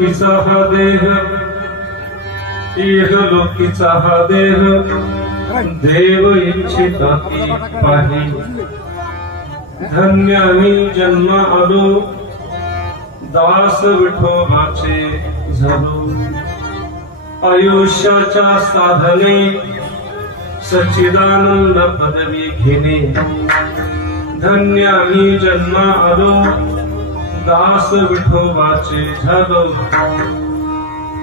इहलोकीचा हा देह, इहलोकीचा हा देह देव इच्छिता ती पाही। धन्य मी जन्म आलो, दास विठोबाचे झालो। आयुष्याच्या साधने सच्चिदानंद पदवी घेणे। धन्य मी जन्म आलो, दास विठोबाचे झालो।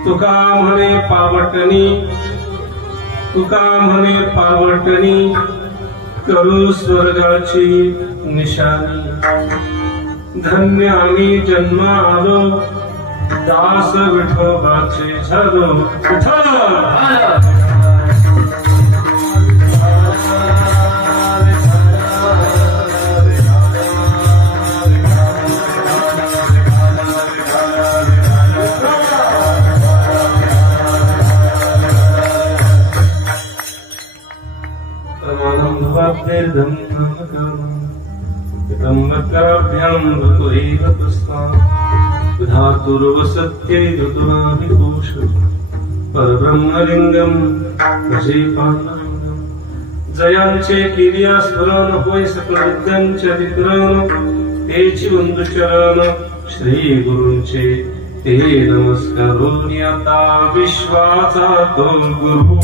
तुका म्हणे पावटणी, तुका म्हणे पावटणी, करू स्वर्गाची निशाणी। धन्य आम्ही जन्म आलो, दास विठोबाचे झालो। धातुर्वसत्यै ऋतुराभिघोष परब्रह्मलिंगम भजे पांडुरंगम। जयांचे किर्या स्मरण होय सकल विद्यांचे विक्रण, तेची वंदुचरण श्री गुरूंचे ते नमस्कारोनी। आता विश्वाचा तो गुरु,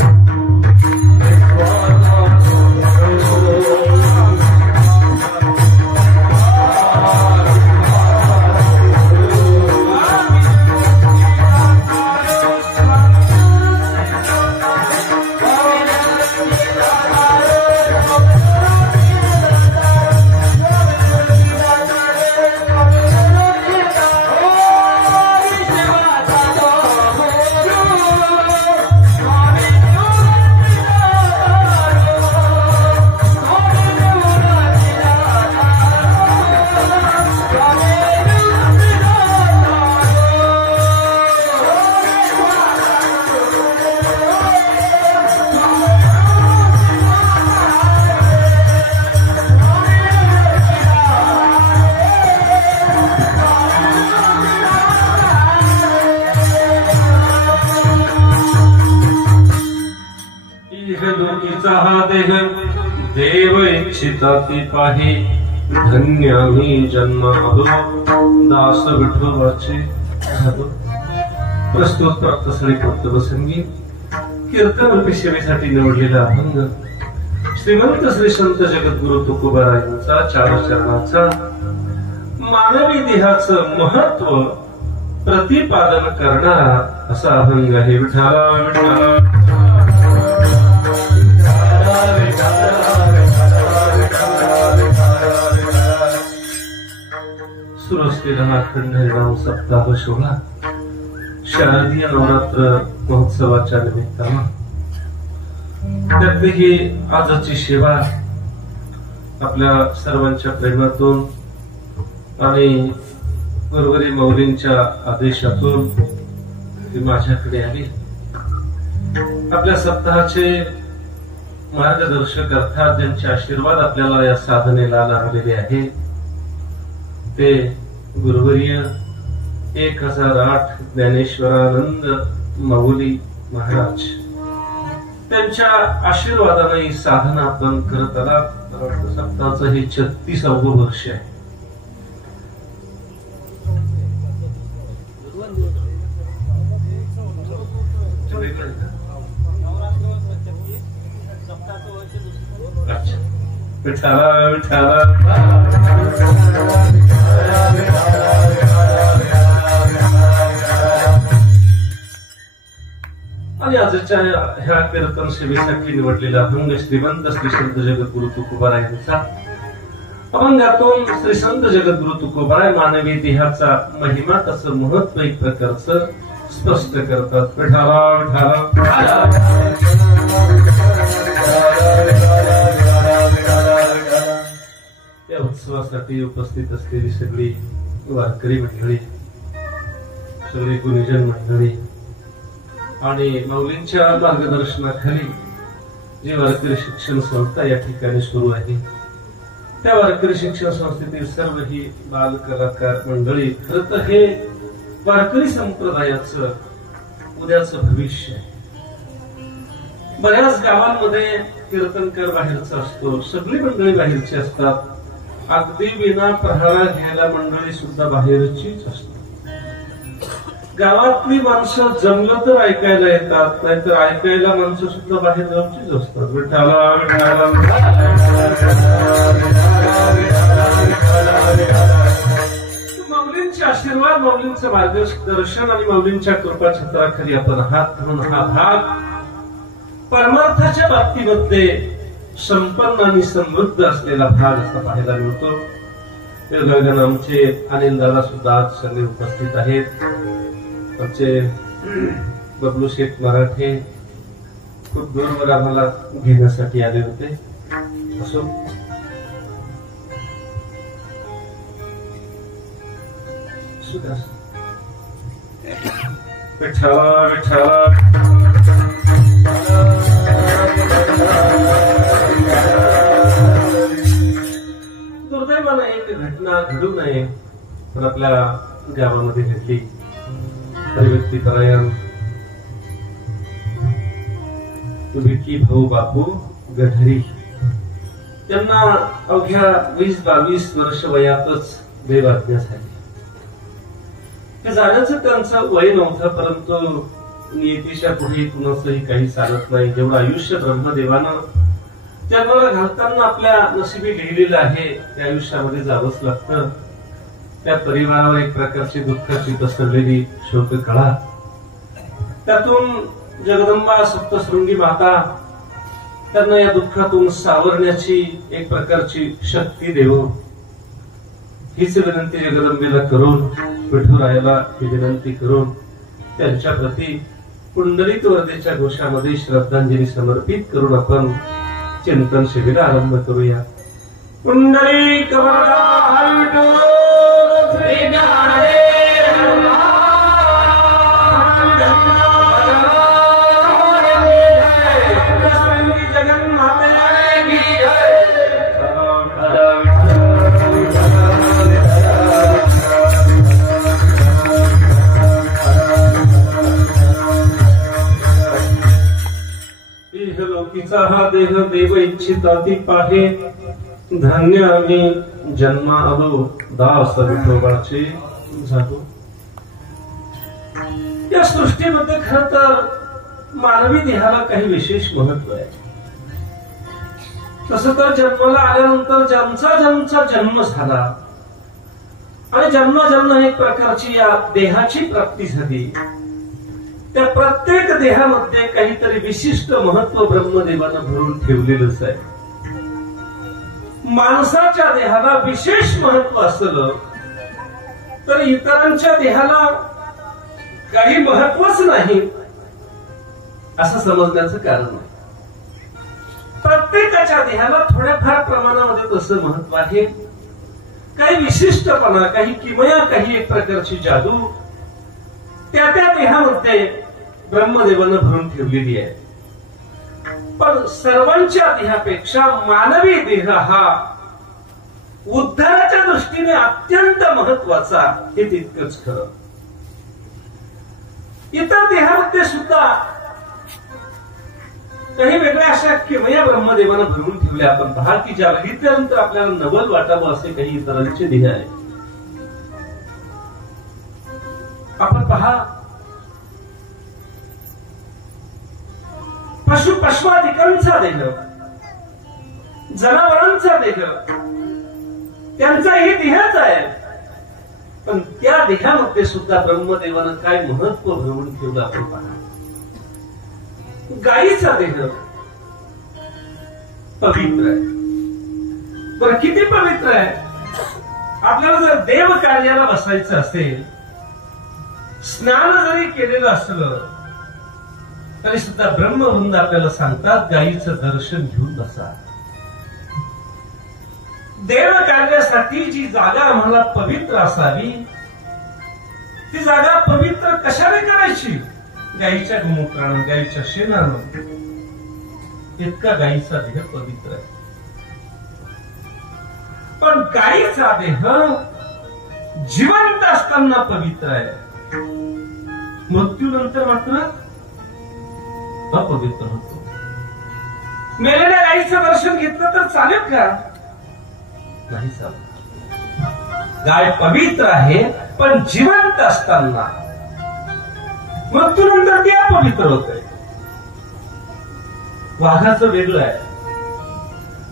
देव इच्छिता ती पाही। धन्य मी जन्म आलो, दास विठोबाचे झालो। प्रस्तुत प्राप्तस्थळी प्रसंगी कीर्तन रूपी सेवेसाठी निवडलेला अभंग श्रीमंत श्री संत जगद्गुरु तुकोबारायांचा 4 चरणाचा मानवी देहाचं महत्व प्रतिपादन करणारा असा अभंग आहे। विठाला विठाला सुरस्तेला अखंड हरिनाम सप्ताह सोहळा शारदीय नवरात्र महोत्सवाच्या निमित्तानं त्यातली ही आजची सेवा आपल्या सर्वांच्या प्रेमातून आणि गुरुवरी मौलींच्या आदेशातून ती माझ्याकडे आली। आपल्या सप्ताहाचे मार्गदर्शक अर्थात ज्यांचे आशीर्वाद आपल्याला या साधनेला लाभलेले आहे ते गुरुवर्य 1008 ज्ञानेश्वरानंद माऊली महाराज, त्यांच्या आशीर्वादाने ही साधना आपण करत आलात। सप्ताहाचं हे 36वे वर्ष आहे। विठाला विठाला आणि आजच्या ह्या कीर्तन सेवेसाठी निवडलेला अभंग श्रीमंत श्री संत जगद्गुरु तुकोबारायांचा। अभंगातून श्री संत जगद्गुरु तुकोबाराय मानवी देहाचा महिमा त्याचं महत्व एक प्रकारचं स्पष्ट करतात। विठाला विठाला या उत्सवासाठी उपस्थित असलेली सगळी वारकरी मंडळी, सगळी गुरुजन मंडळी आणि माऊलींच्या मार्गदर्शनाखाली जी वारकरी शिक्षण संस्था या ठिकाणी सुरू आहे, त्या वारकरी शिक्षण संस्थेतील सर्व ही बाल कलाकार मंडळी खरं तर हे वारकरी संप्रदायाचं उद्याचं भविष्य आहे. बऱ्याच गावांमध्ये कीर्तनकार बाहेरचा असतो, सगळी मंडळी बाहेरची असतात, अगदी विना प्रहारा घ्यायला मंडळी सुद्धा बाहेरचीच असतात. गावातली माणसं जमलं तर ऐकायला येतात, नाहीतर ऐकायला माणसं सुद्धा बाहेर जाऊचीच असतात. विठ्ठला विठ्ठला माऊलींचे आशीर्वाद, माऊलींचं मार्गदर्शन आणि माऊलींच्या कृपा छत्राखाली आपण हात धरून हा भाग परमार्थाच्या बाबतीमध्ये संपन्न आणि समृद्ध असलेला भाग असा पाहायला मिळतो. गगन आमचे अनिल दादा सुद्धा आज सगळे उपस्थित आहेत. आमचे बबलू शेठ मराठे खूप दूरवर आम्हाला घेण्यासाठी आले होते. असो, विठ्ठला विठ्ठला दुर्दैवानं एक घटना घडू नये पण आपल्या गावामध्ये घडली. व्यक्तीपरायण विकी भाऊ बापू गढरी त्यांना अवघ्या 20-22 वर्ष वयातच देवाज्ञा झाली. हे जाण्याचं त्यांचं वय नव्हतं, परंतु नियतीच्या पुढे कुणाचंही काही चालत नाही. जेवढं आयुष्य ब्रह्मदेवानं जन्माला घालताना आपल्या नशिबी लिहिलेलं आहे त्या आयुष्यामध्ये जावंच लागतं. त्या परिवारावर एक प्रकारची दुःखाची पसरलेली शोककळा, त्यातून जगदंबा सप्तशृंगी माता त्यांना या दुःखातून सावरण्याची एक प्रकारची शक्ती देव, हीच विनंती जगदंबेला करून, विठुरायाला ही विनंती करून त्यांच्या प्रती पुंडलिक वर्देच्या घोषामध्ये श्रद्धांजली समर्पित करून आपण चिंतन शिबिर आरंभ करूया. पुंडलिक हा देह देव इच्छिता ती पाहे, धन्य आम्ही जन्मा आलो दास विठोबाचे झालो. या सृष्टीमध्ये खरं तर मानवी देहाला काही विशेष महत्व आहे. तसं तर जन्माला आल्यानंतर ज्यांचा जन्म झाला आणि जन्म एक प्रकारची या देहाची प्राप्ती झाली, त्या प्रत्येक देहामध्ये काहीतरी विशिष्ट महत्व ब्रह्मदेवानं भरून ठेवलेलंच आहे. माणसाच्या देहाला विशेष महत्व असलं तर इतरांच्या देहाला काही महत्वच नाही असं समजण्याचं कारण नाही. प्रत्येकाच्या देहाला थोड्याफार प्रमाणामध्ये तसं महत्व आहे. काही विशिष्टपणा, काही किमया, काही एक प्रकारची जादू त्या देहामध्ये ब्रह्मदेवानं भरून ठेवलेली आहे. पण सर्वांच्या देहापेक्षा मानवी देह हा उद्धाराच्या दृष्टीने अत्यंत महत्वाचा, हे तितकंच खरं. इतर देहामध्ये सुद्धा काही वेगळ्या अशा किमया ब्रह्मदेवानं भरून ठेवल्या. आपण पहा की ज्या बघितल्यानंतर आपल्याला नवल वाटावं असे काही इतरांचे देह आहे. आपण पहा, पशुआदिकांचा देह, जनावरांचा देह, त्यांचाही देहच आहे. पण त्या देहामध्ये सुद्धा ब्रह्मदेवानं काय महत्व भरून ठेवलं आपण पहा. गायीचा देह पवित्र आहे. बरं, किती पवित्र आहे. आपल्याला जर देव कार्याला बसायचं असेल, स्नान जरी केलेलं असलं तरी सुद्धा ब्रह्मवृंद आपल्याला सांगतात गायीचं दर्शन घेऊन बसा. देव कार्यासाठी जी जागा आम्हाला पवित्र असावी, ती जागा पवित्र कशाने करायची? गायीच्या गोमूत्रानं, गायीच्या शेणानं. इतका गायीचा देह पवित्र आहे. पण गायीचा देह जिवंत असताना पवित्र आहे. मृत्यूनंतर मात्र अपवित्र होतो. मेलेल्या गायीचं दर्शन घेतलं तर चालेल का? नाही चालत. गाय पवित्र आहे, पण जिवंत असताना. मृत्यूनंतर ते अपवित्र होत आहे. वाघाचं वेगळं आहे.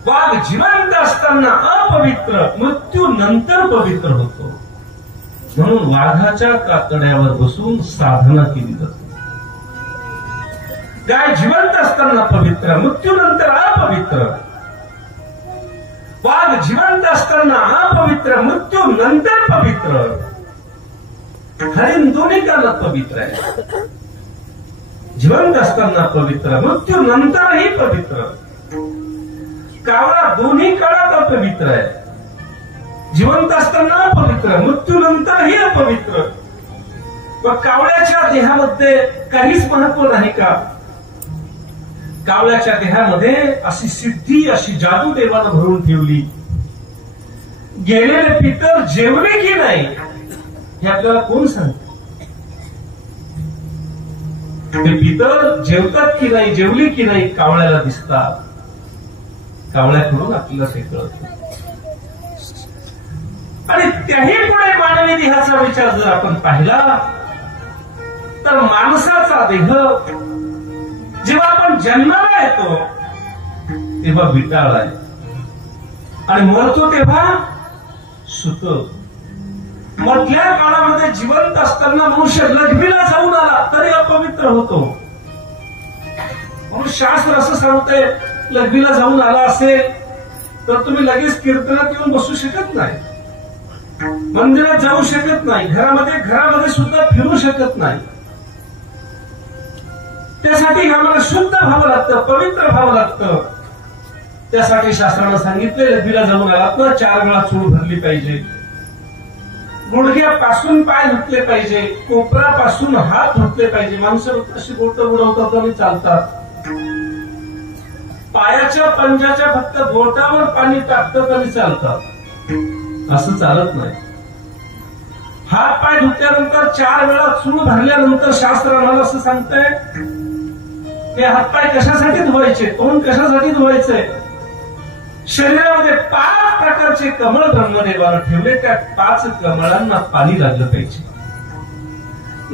वाघ जिवंत असताना अपवित्र, मृत्यू नंतर पवित्र होतो. म्हणून वाघाच्या कातड्यावर बसून साधना केली जाते. गाय जिवंत असताना पवित्र, मृत्यूनंतर अपवित्र. वाघ जिवंत असताना अपवित्र, मृत्यू नंतर पवित्र. हरिण दोन्ही काळात पवित्र आहे. जिवंत असताना पवित्र, मृत्यू नंतरही पवित्र. कावळा दोन्ही काळात अपवित्र आहे. जिवंत असताना अपवित्र, मृत्यू नंतरही अपवित्र. व कावळ्याच्या देहामध्ये काहीच महत्व नाही का? कावळ्याच्या देहामध्ये अशी सिद्धी, अशी जादू देवानं भरून ठेवली. गेलेले पितर जेवले की नाही हे आपल्याला कोण सांगते? ते पितर जेवतात की नाही, जेवली की नाही, कावळ्याला दिसतात. कावळ्याकडून आपल्याला ते कळत. आणि त्याही पुढे मानवी देहाचा विचार जर आपण पाहिला तर माणसाचा देह जेव्हा आपण जन्माला येतो तेव्हा विटाळ आहे आणि मरतो तेव्हा सुत. मधल्या काळामध्ये जिवंत असताना मनुष्य लघवीला जाऊन आला तरी अपवित्र होतो. म्हणून शास्त्र असं सांगतंय, लघवीला जाऊन आला असेल तर तुम्ही लगेच कीर्तनात येऊन बसू शकत नाही, मंदिरात जाऊ शकत नाही, घरामध्ये सुद्धा फिरू शकत नाही. त्यासाठी आम्हाला शुद्ध व्हावं लागतं, पवित्र व्हावं लागतं. त्यासाठी शास्त्रानं सांगितले, लघवीला जाऊन आला तर 4 वेळा चूळ भरली पाहिजे, गुडघ्यापासून पाय धुतले पाहिजे, कोपरापासून हात धुतले पाहिजे. माणसं अशी बोटं बुडवतात आणि चालतात. पायाच्या पंजाच्या फक्त बोटावर पाणी टाकतात आणि चालतात. असं चालत नाही. हात पाय धुतल्यानंतर 4 वेळा चूळ भरल्यानंतर शास्त्र आम्हाला असं सांगतंय, हे हातपाय कशासाठी धुवायचे, तोंड कशासाठी धुवायचे. शरीरामध्ये 5 प्रकारचे कमळ ब्रह्मदेवानं ठेवले. त्या 5 कमळांना पाणी लागलं पाहिजे.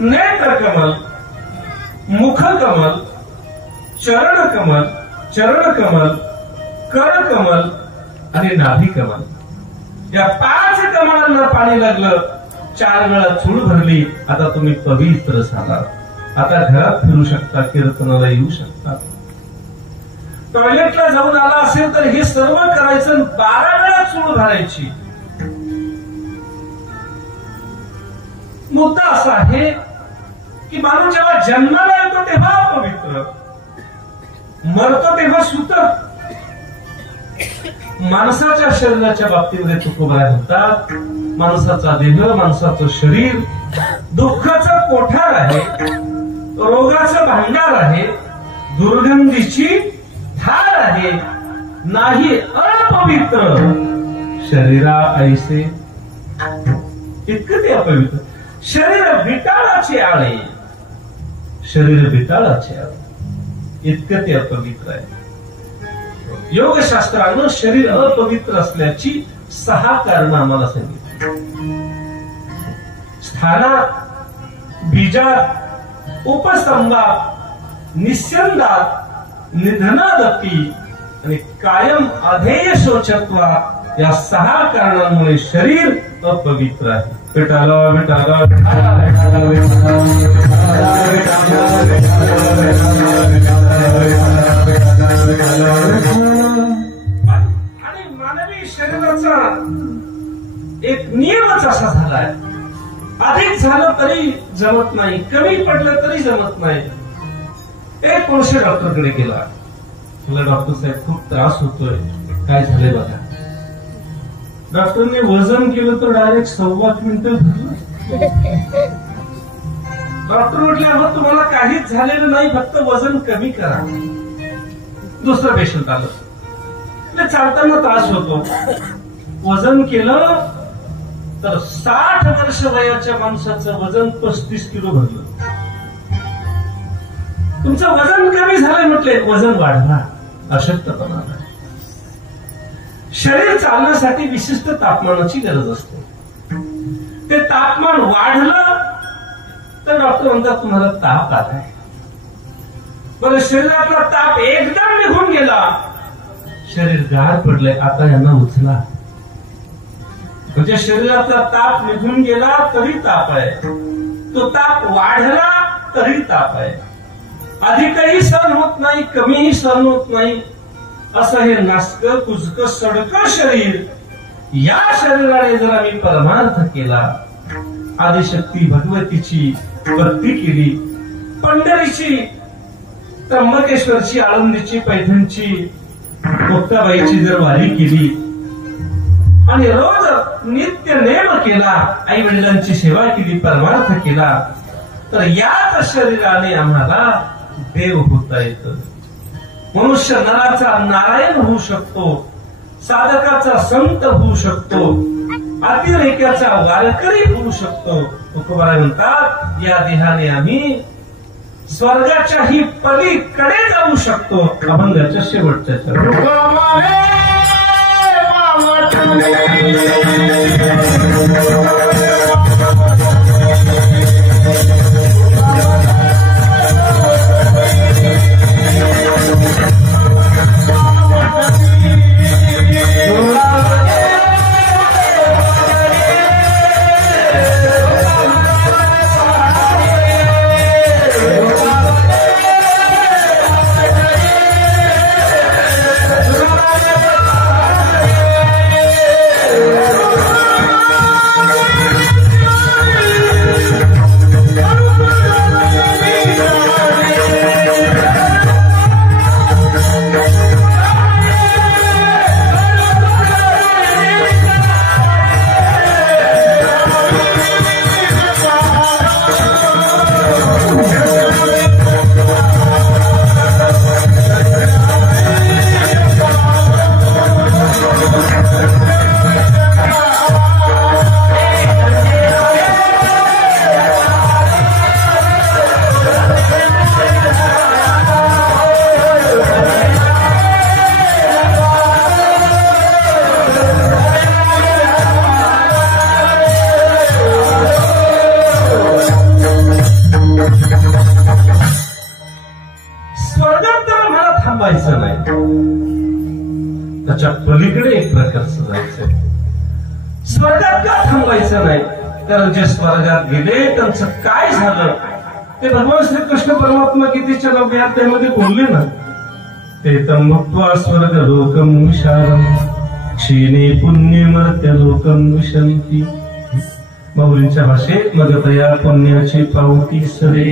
नेत्र कमल, मुख कमल, चरण कमल, कर कमल आणि नाभी कमल. या 5 कमळांना पाणी लागलं. 4 वेळा चूळ भरली. आता तुम्ही पवित्र झाला. आता घरात फिरू शकता, कीर्तनाला येऊ शकता. टॉयलेटला जाऊन आला असेल तर हे सर्व करायचं. 12 वेळा चूळ भरायची. मुद्दा असा आहे की माणूस जेव्हा जन्माला येतो तेव्हा पवित्र, मरतो तेव्हा सुतक. माणसाच्या शरीराच्या बाबतीमध्ये तुकोबाराय म्हणतात, माणसाचा देह, माणसाचं शरीर दुःखाचं कोठार आहे, रोगाचं भांडार आहे, दुर्गंधीची धार आहे. नाही अपवित्र शरीरा ऐसे. इतकं ते अपवित्र. शरीर विटाळाचे आळे, शरीर विटाळाचे आळे, इतकं ते अपवित्र आहे. योगशास्त्रानं शरीर अपवित्र असल्याची 6 कारणं आम्हाला सांगितली. स्थानात, बीजात, उपस्तंभात, निस्यंदात, निधनादपी आणि कायम अधेय शोचत्वा, या 6 कारणांमुळे शरीर अपवित्र आहे. विठाला विठाला आणि मानवी शरीराचा एक नियमच असा झालाय, अधिक झालं तरी जमत नाही, कमी पडलं तरी जमत नाही. एक वर्ष डॉक्टरकडे गेला. मला डॉक्टर साहेब खूप त्रास होतोय, काय झालंय बघा. डॉक्टरने वजन केलं तर डायरेक्ट 1.25 क्विंटल भरलं. डॉक्टर म्हटल्यावर तुम्हाला काहीच झालेलं नाही, फक्त वजन कमी करा. दुसरं पेशंट आलं, चालताना त्रास होतो, वजन केलं तर 60 वर्ष वयाच्या माणसाचं वजन 35 किलो भरलं. तुमचं वजन कमी झालंय म्हटले, वजन वाढणार, अशक्तपणा नाही. शरीर चालण्यासाठी विशिष्ट तापमानाची गरज असते. ते तापमान वाढलं तर डॉक्टर म्हणतात तुम्हाला ताप आलाय. बरं, शरीरातला ताप एकदम निघून गेला, शरीर गार पडले, आता यांना उचला. म्हणजे शरीरातला ताप निघून गेला तरी ताप आहे, तो ताप वाढला तरी ताप आहे. अधिकही सहन होत नाही, कमीही सहन होत नाही, असं हे नासक कुजक सडक शरीर, या शरीराने जर आम्ही परमार्थ केला, आदिशक्ती भगवतीची भक्ती केली, पंढरीची, त्र्यंबकेश्वरची, आळंदीची, पैठणची, मुक्ताबाईची जर वारी केली आणि रोज नित्य नेम केला, आई वडिलांची सेवा केली, परमार्थ केला, तर याच शरीराने आम्हाला देव होता येतं. मनुष्य नराचा नारायण होऊ शकतो, साधकाचा संत होऊ शकतो, अतिरेक्याचा वारकरी होऊ शकतो. तुकोबाराय म्हणतात, या देहाने आम्ही स्वर्गाच्याही पलीकडे जाऊ शकतो. अभंगाच्या शेवटच्या त्याच्या पलीकडे एक प्रकारचं जायचंय. स्वर्गात का थांबायचं नाही? कारण जे स्वर्गात गेले त्यांचं काय झालं ते भगवान श्रीकृष्ण परमात्मा गीतेच्या 9व्या अध्यायामध्ये बोलले ना. ते तमुक्त्वा स्वर्ग लोकम विशालम क्षीणे पुण्य मर्त्य लोकम विशंती. माऊलींच्या भाषेत मगतया पुण्याची पावती सरे,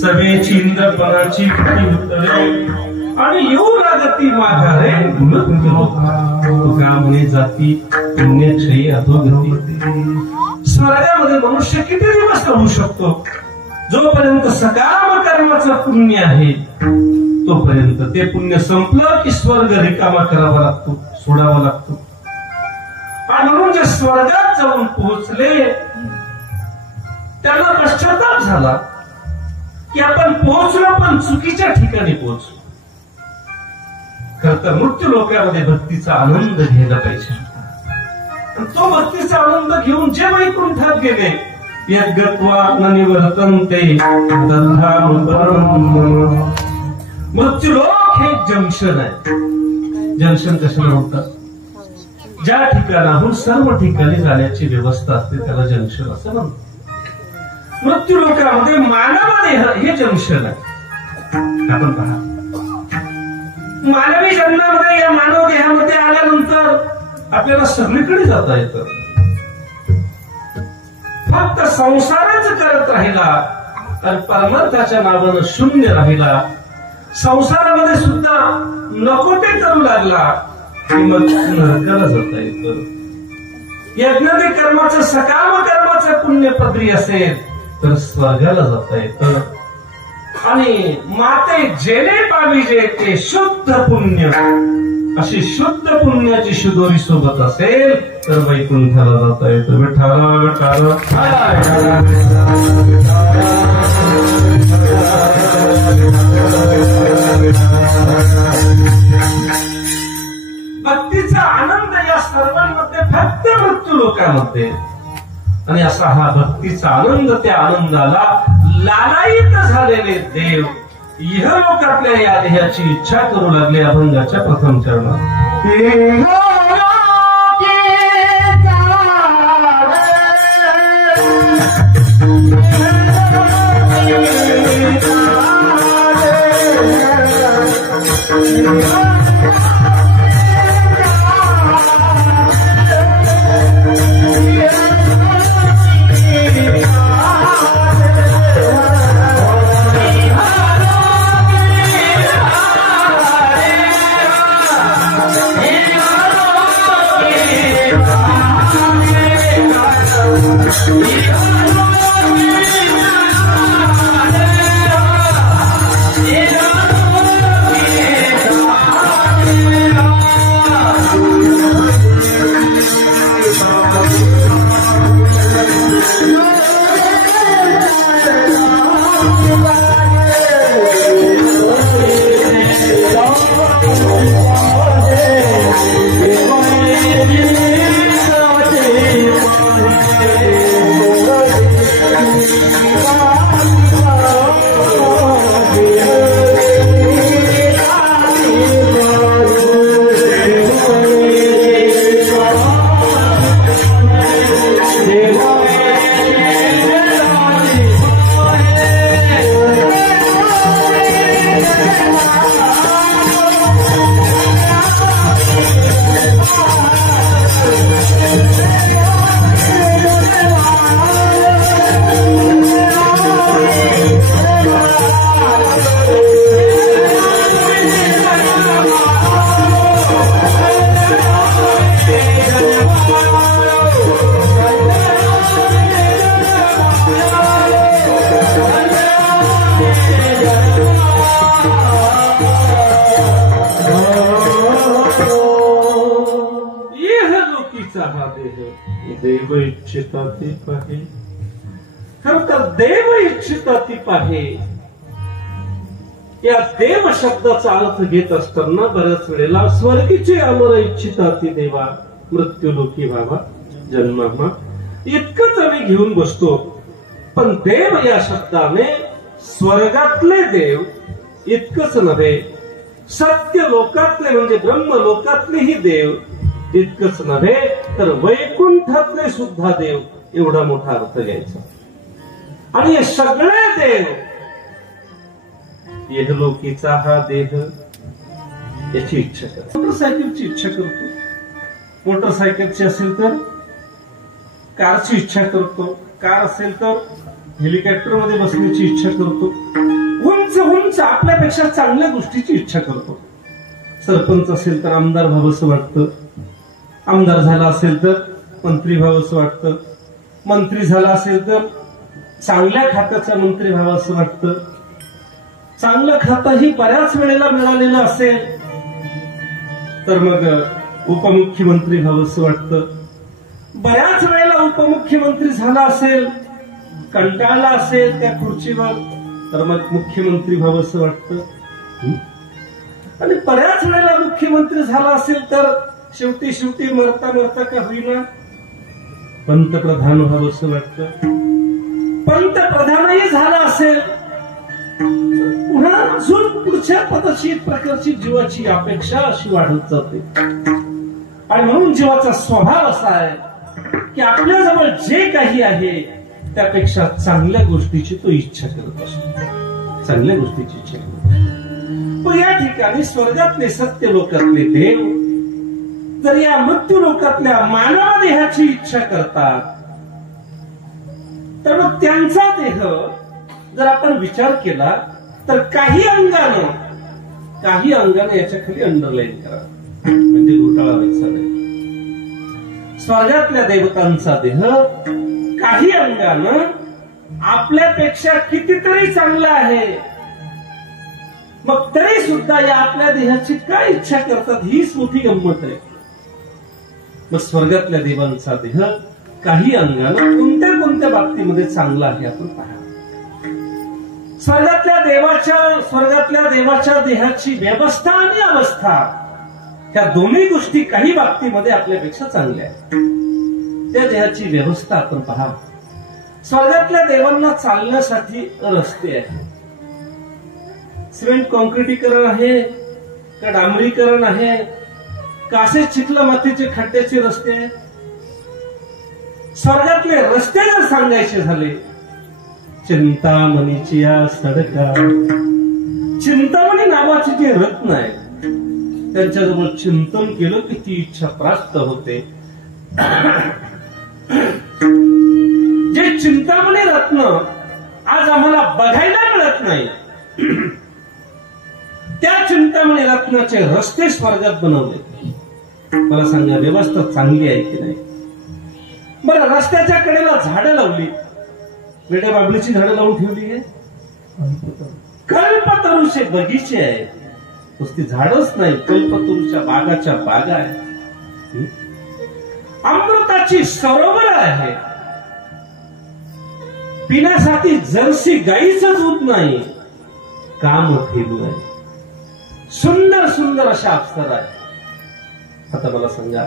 सवेची इंद्रपणाची उतरे आणि येऊ लागती माघारे तुका म्हणे जाती पुण्यक्षयी अधोगती. स्वर्गामध्ये मनुष्य किती दिवस राहू शकतो? जोपर्यंत सकाम कर्माचं पुण्य आहे तोपर्यंत. ते पुण्य संपलं की स्वर्ग रिकामा करावा लागतो, सोडावा लागतो. आणि म्हणून जे स्वर्गात जाऊन पोहोचले त्यांना पश्चाताप झाला की आपण पोहोचलो पण चुकीच्या ठिकाणी पोहोचलो. खर तर मृत्यू लोकांमध्ये भक्तीचा आनंद घ्यायला पाहिजे. तो भक्तीचा आनंद घेऊन जे वैकुंठात गेले, यद्गत्वा न निवर्तन्ते तद्धाम परमं मम. मृत्यू लोक हे जंक्शन आहे. जंक्शन कशाला म्हणतात? ज्या ठिकाणाहून सर्व ठिकाणी जाण्याची व्यवस्था असते त्याला जंक्शन असं म्हणतात. मृत्यू लोकांमध्ये मानव देह हे जंक्शन आहे. आपण पहा, मानवी जन्मामध्ये या मानव देहामध्ये आल्यानंतर आपल्याला सगळीकडे जाता येतं. फक्त संसारच करत राहिला आणि परमार्थाच्या नावानं शून्य राहिला, संसारामध्ये सुद्धा नको ते करू लागला की मग नरकाला जाता येतं. यज्ञादी कर्माचं सकाम कर्माचं पुण्य पदरी असेल तर स्वर्गाला जाता येतं. आणि माते जेणे पाविजे ते शुद्ध पुण्य अशी शुद्ध पुण्याची शिदोरी सोबत असेल तर वैकुंठाला जाता येतं. विठाला विठाला भक्तीचा आनंद या सर्वांमध्ये फक्त मृत्यू लोकांमध्ये. आणि असा हा भक्तीचा आनंद, त्या आनंदाला लालायित झालेले देव इहलोकातल्या या देहाची इच्छा करू लागले. अभंगाच्या प्रथम चरणात देव इच्छिता ती पाहे. खरं तर देव इच्छिता ती पाहे या देव शब्दाचा अर्थ घेत असताना बऱ्याच वेळेला स्वर्गीची अमर इच्छिता ती देवा मृत्यूलोकी व्हावा जन्मामा इतकंच आम्ही घेऊन बसतो. पण देव या शब्दाने स्वर्गातले देव इतकंच नव्हे, सत्य लोकातले म्हणजे ब्रह्म लोकातलेही देव इतकंच नव्हे, तर वैकुंठातले सुद्धा देव एवढा मोठा अर्थ घ्यायचा. आणि हे सगळे देव इहलोकीचा हा देह याची इच्छा करतो. मोटरसायकलची इच्छा करतो, मोटरसायकलची असेल तर कारची इच्छा करतो, कार असेल तर हेलिकॉप्टर मध्ये बसण्याची इच्छा करतो, उंच उंच आपल्यापेक्षा चांगल्या गोष्टीची इच्छा करतो. सरपंच असेल तर आमदार व्हावंसं वाटतं, आमदार झाला असेल तर मंत्री व्हावंसं वाटतं, मंत्री झाला असेल तर चांगल्या खात्याचा मंत्री व्हावंसं वाटतं. चांगलं खातंही बऱ्याच वेळेला मिळालेलं असेल तर मग उपमुख्यमंत्री व्हावंसं वाटतं. बऱ्याच वेळेला उपमुख्यमंत्री झाला असेल, कंटाळला असेल त्या खुर्चीवर, तर मग मुख्यमंत्री व्हावंसं वाटतं. आणि बऱ्याच वेळेला मुख्यमंत्री झाला असेल तर शेवटी शेवटी मरता मरता का होईना पंतप्रधान व्हावंसं वाटतं. पंतप्रधानही झाला असेल पुन्हा अजून पुढच्या पदाची प्रकारची जीवाची अपेक्षा अशी वाढत जाते. आणि म्हणून जीवाचा स्वभाव असा आहे की आपल्याजवळ जे काही आहे त्यापेक्षा चांगल्या गोष्टीची तो इच्छा करत असतो, चांगल्या गोष्टीची इच्छा करतो. पण या ठिकाणी स्वर्गातले सत्य लोकातले देव जर या मृत्यू लोकातल्या मानव देहाची इच्छा करतात, तर मग त्यांचा देह जर आपण विचार केला तर काही अंगानं याच्या खाली अंडरलाईन करा, म्हणजे घोटाळा व्हायचा नाही. स्वर्गातल्या देवतांचा देह काही अंगानं आपल्यापेक्षा कितीतरी चांगला आहे, मग तरी सुद्धा या आपल्या देहाची काय इच्छा करतात हीच मोठी गंमत आहे. मग स्वर्गातल्या देवांचा देह काही अंगानं कोणत्या कोणत्या बाबतीमध्ये चांगला आहे आपण पहा. स्वर्गातल्या देवाच्या देहाची व्यवस्था आणि अवस्था ह्या दोन्ही गोष्टी काही बाबतीमध्ये आपल्यापेक्षा चांगल्या आहेत. त्या देहाची व्यवस्था आपण पहा. स्वर्गातल्या देवांना चालण्यासाठी रस्ते आहेत. सिमेंट कॉन्क्रिटीकरण आहे का डांबरीकरण आहे का असे चिखल मातीचे खड्ड्याचे रस्ते आहेत. स्वर्गातले रस्ते जर सांगायचे झाले, चिंतामणीची या सडका, चिंतामणी नावाचे जे रत्न आहेत त्यांच्याजवळ चिंतन केलं की ती इच्छा प्राप्त होते. जे चिंतामणी रत्न आज आम्हाला बघायला मिळत नाही, त्या चिंतामणी रत्नाचे रस्ते स्वर्गात बनवले. मला सांगा व्यवस्था चांगली आहे की नाही. बरं, रस्त्याच्या कडेला झाडं लावली, वेड्या बाबळीची झाडं लावून ठेवली आहे. कल्पतरूचे बगीचे आहेत, नुसती झाडच नाही, कल्पतरूच्या बागाच्या बागा आहेत. अमृताची सरोवर आहे, पिण्यासाठी जर्सी गाईचं दूध नाही, काम फेलू आहे. सुंदर सुंदर अशा अप्सरा आहे. आता मला सांगा,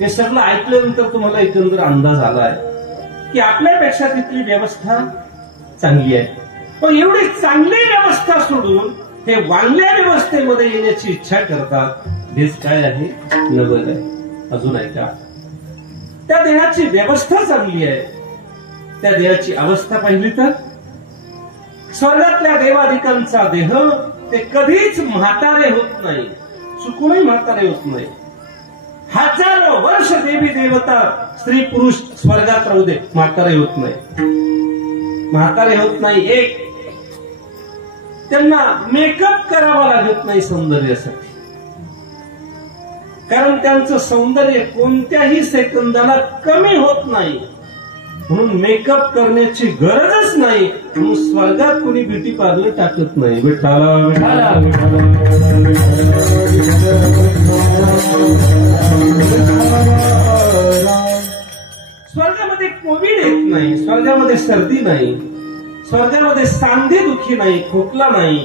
हे सगळं ऐकल्यानंतर तुम्हाला एकंदर अंदाज आलाय की आपल्यापेक्षा तिथली व्यवस्था चांगली आहे. पण एवढी चांगली व्यवस्था सोडून हे वांगल्या व्यवस्थेमध्ये येण्याची इच्छा करतात. हेच काय आहे, नवल आहे. अजून ऐका, त्या देहाची व्यवस्था चांगली आहे, त्या देहाची अवस्था पाहिली तर स्वर्गातल्या देवाधिकांचा देह ते कधीच म्हातारे होत नाही, चुकूनही म्हातारे होत नाही. हजारो वर्ष देवी देवता स्त्री पुरुष स्वर्गात राहू दे, म्हातारे होत नाही, म्हातारे होत नाही. एक, त्यांना मेकअप करावा लागत नाही सौंदर्यासाठी, कारण त्यांचं सौंदर्य कोणत्याही सेकंदाला कमी होत नाही, म्हणून मेकअप करण्याची गरजच नाही. म्हणून स्वर्गात कोणी ब्युटी पार्लर टाकत नाही. विठाला विठाला स्वर्गामध्ये कोविड येत नाही, स्वर्गामध्ये सर्दी नाही, स्वर्गामध्ये सांधे दुखी नाही, खोकला नाही.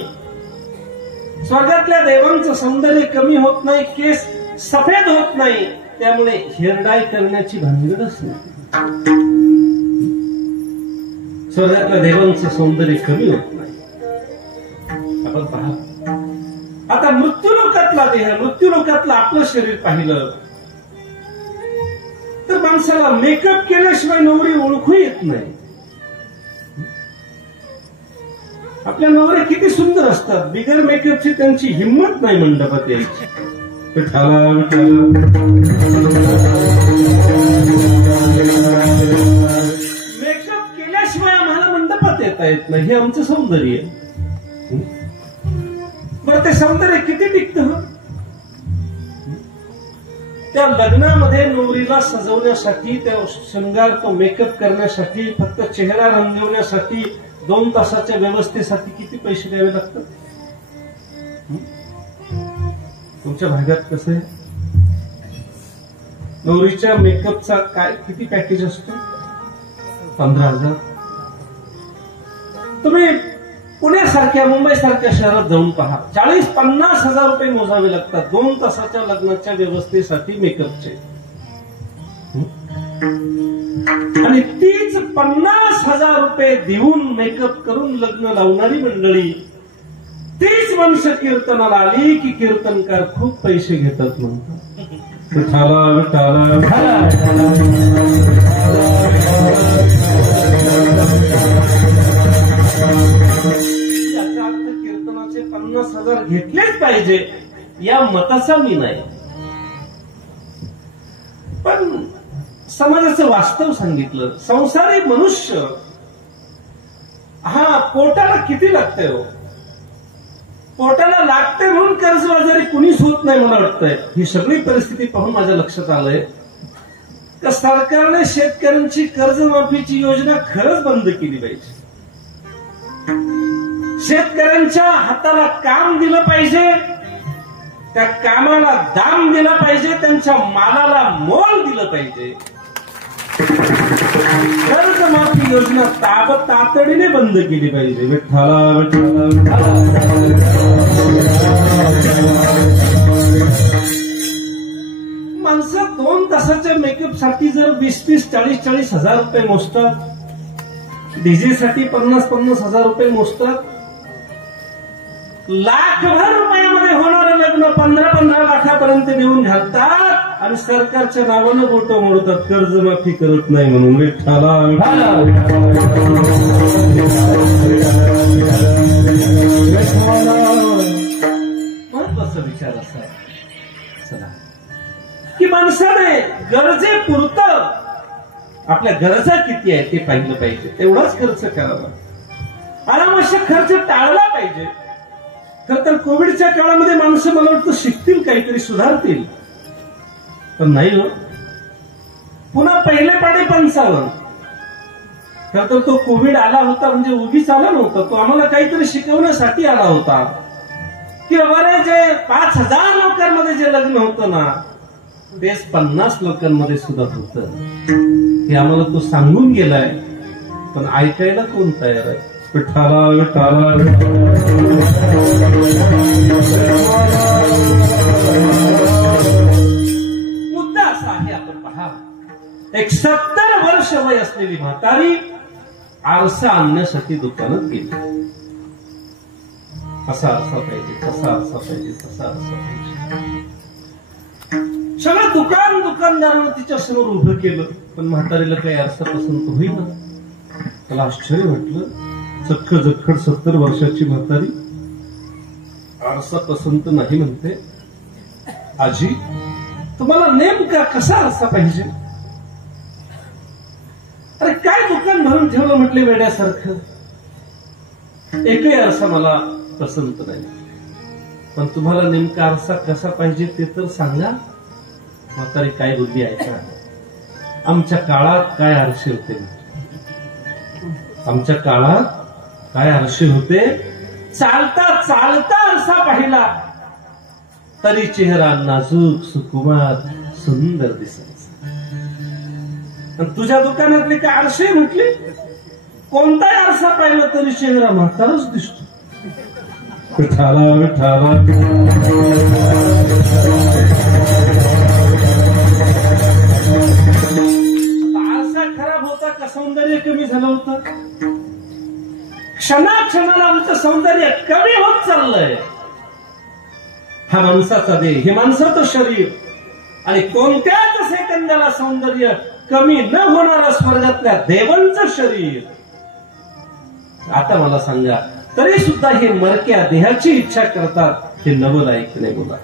स्वर्गातल्या देवांचं सौंदर्य कमी होत नाही, केस सफेद होत नाही, त्यामुळे हेअर डाय करण्याची भानगडच नाही. स्वर्गातल्या देवांचं सौंदर्य कमी होत नाही. आपण पहा, आता मृत्यूलोकातला देह, मृत्यूलोकातलं आपलं शरीर पाहिलं तर माणसाला मेकअप केल्याशिवाय नवरी ओळखू येत नाही. आपल्या नवऱ्या किती सुंदर असतात, बिगर मेकअपची त्यांची हिंमत नाही मंडपात यायची. मेकअप केल्याशिवाय आम्हाला मंडपात येता येत नाही, हे आमचं सौंदर्य. बरं, ते सौंदर्य किती टिकतं? त्या लग्नामध्ये नवरीला सजवण्यासाठी, त्या शृंगार, तो मेकअप करण्यासाठी, फक्त चेहरा रंगवण्यासाठी 2 तासाच्या व्यवस्थेसाठी किती पैसे द्यावे लागतात? तुमच्या भागात कसं आहे? नवरीच्या मेकअपचा काय किती पॅकेज असतो? 15,000. तुम्ही पुण्यासारख्या, मुंबईसारख्या शहरात जाऊन पहा, 40-50 हजार रुपये मोजावे लागतात 2 तासाच्या लग्नाच्या व्यवस्थेसाठी मेकअपचे. आणि तीच 50,000 रुपये देऊन मेकअप करून लग्न लावणारी मंडळी, तीच माणसं कीर्तनाला आली की कीर्तनकार खूप पैसे घेतात म्हणतात. याचा अर्थ कीर्तनाचे 50,000 घेतलेच पाहिजे या मताचा मी नाही, पण समाजाचं वास्तव सांगितलं. संसारी मनुष्य हा पोटाला किती लागतंय हो? पोटाला लागते म्हणून कर्जबाजारी कुणीच होत नाही मला वाटतंय. ही सगळी परिस्थिती पाहून माझ्या लक्षात आलंय का सरकारने शेतकऱ्यांची कर्जमाफीची योजना खरंच बंद केली पाहिजे. शेतकऱ्यांच्या हाताला काम दिलं पाहिजे, त्या कामाला दाम दिला पाहिजे, त्यांच्या मालाला मोल दिलं पाहिजे. कर्जमाफी योजना तातडीने बंद केली पाहिजे. विठ्ठला विठ्ठला माणसं 2 तासाच्या मेकअप साठी जर 20-30, 40-40 हजार रुपये मोजतात, डीजे साठी 50-50 हजार रुपये मोजतात, लाखभर रुपयामध्ये होणारं लग्न 15-15 लाखापर्यंत देऊन घालतात आणि सरकारच्या नावानं बोट मोडतात, कर्जमाफी करत नाही म्हणून. विठ्ठला महत्वाचा विचार असा आहे चला की माणसाने गरजेपुरतं आपल्या गरजा किती आहे ते पाहिलं पाहिजे, तेवढाच खर्च करावा, अनावश्यक खर्च टाळला पाहिजे. खर तर कोविडच्या काळामध्ये माणसं मला वाटतं शिकतील, काहीतरी सुधारतील, पण नाही हो. पुन्हा पहिले पाडे 55. खर तर तो कोविड आला होता म्हणजे उगीच आला नव्हता, तो आम्हाला काहीतरी शिकवण्यासाठी आला होता की बाबा जे 5000 लोकांमध्ये जे लग्न होतं ना तेच 50 लोकांमध्ये सुद्धा होतं. हे आम्हाला तो सांगून गेलाय, पण ऐकायला कोण तयार आहे? विठ्ठला विठ्ठला मुद्दा असा आहे, आपण पहा, एक 70 वर्ष वय असलेली म्हातारी आरसा आणण्यासाठी दुकानात गेली. असा आरसा पाहिजे, कसा आरसा पाहिजे, कसा आरसा पाहिजे, सगळं दुकानदारानं तिच्या समोर उभं केलं, पण म्हातारीला काही आरसा पसंत होईना. त्याला आश्चर्य वाटलं, चक्क जखड 70 वर्षाची म्हातारी आरसा पसंत नाही म्हणते. आजी, तुम्हाला नेमका कसा आरसा पाहिजे? अरे काय दुकान भरून ठेवलं म्हटले वेड्यासारखं, एकही आरसा मला पसंत नाही, पण तुम्हाला नेमका आरसा कसा पाहिजे ते तर सांगा. म्हातारी काय बोलली ऐका. आमच्या काळात काय आरसे होते, आमच्या काळात काय आरसे होते, चालता चालता आरसा पाहिला तरी चेहरा नाजूक सुकुमार सुंदर दिसायचा. आणि तुझ्या दुकानातले काय आरसे म्हटले, कोणताही आरसा पाहिला तरी चेहरा म्हाताराच दिसतो. विठ्ठला विठ्ठला आरसा खराब होता का सौंदर्य कमी झालं होतं? क्षणाक्षणाला आमचं सौंदर्य कमी होत चाललंय. हा माणसाचा देह, हे माणसाचं शरीर, आणि कोणत्याच सेकंदाला सौंदर्य कमी न होणारं स्वर्गातल्या देवांचं शरीर. आता मला सांगा, तरी सुद्धा हे मरक्या देहाची इच्छा करतात, हे नवल आहे की नाही बोला?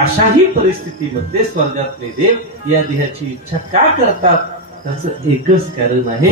अशाही परिस्थितीमध्ये स्वर्गातले देव या देहाची इच्छा का करतात? त्याचं एकच कारण आहे,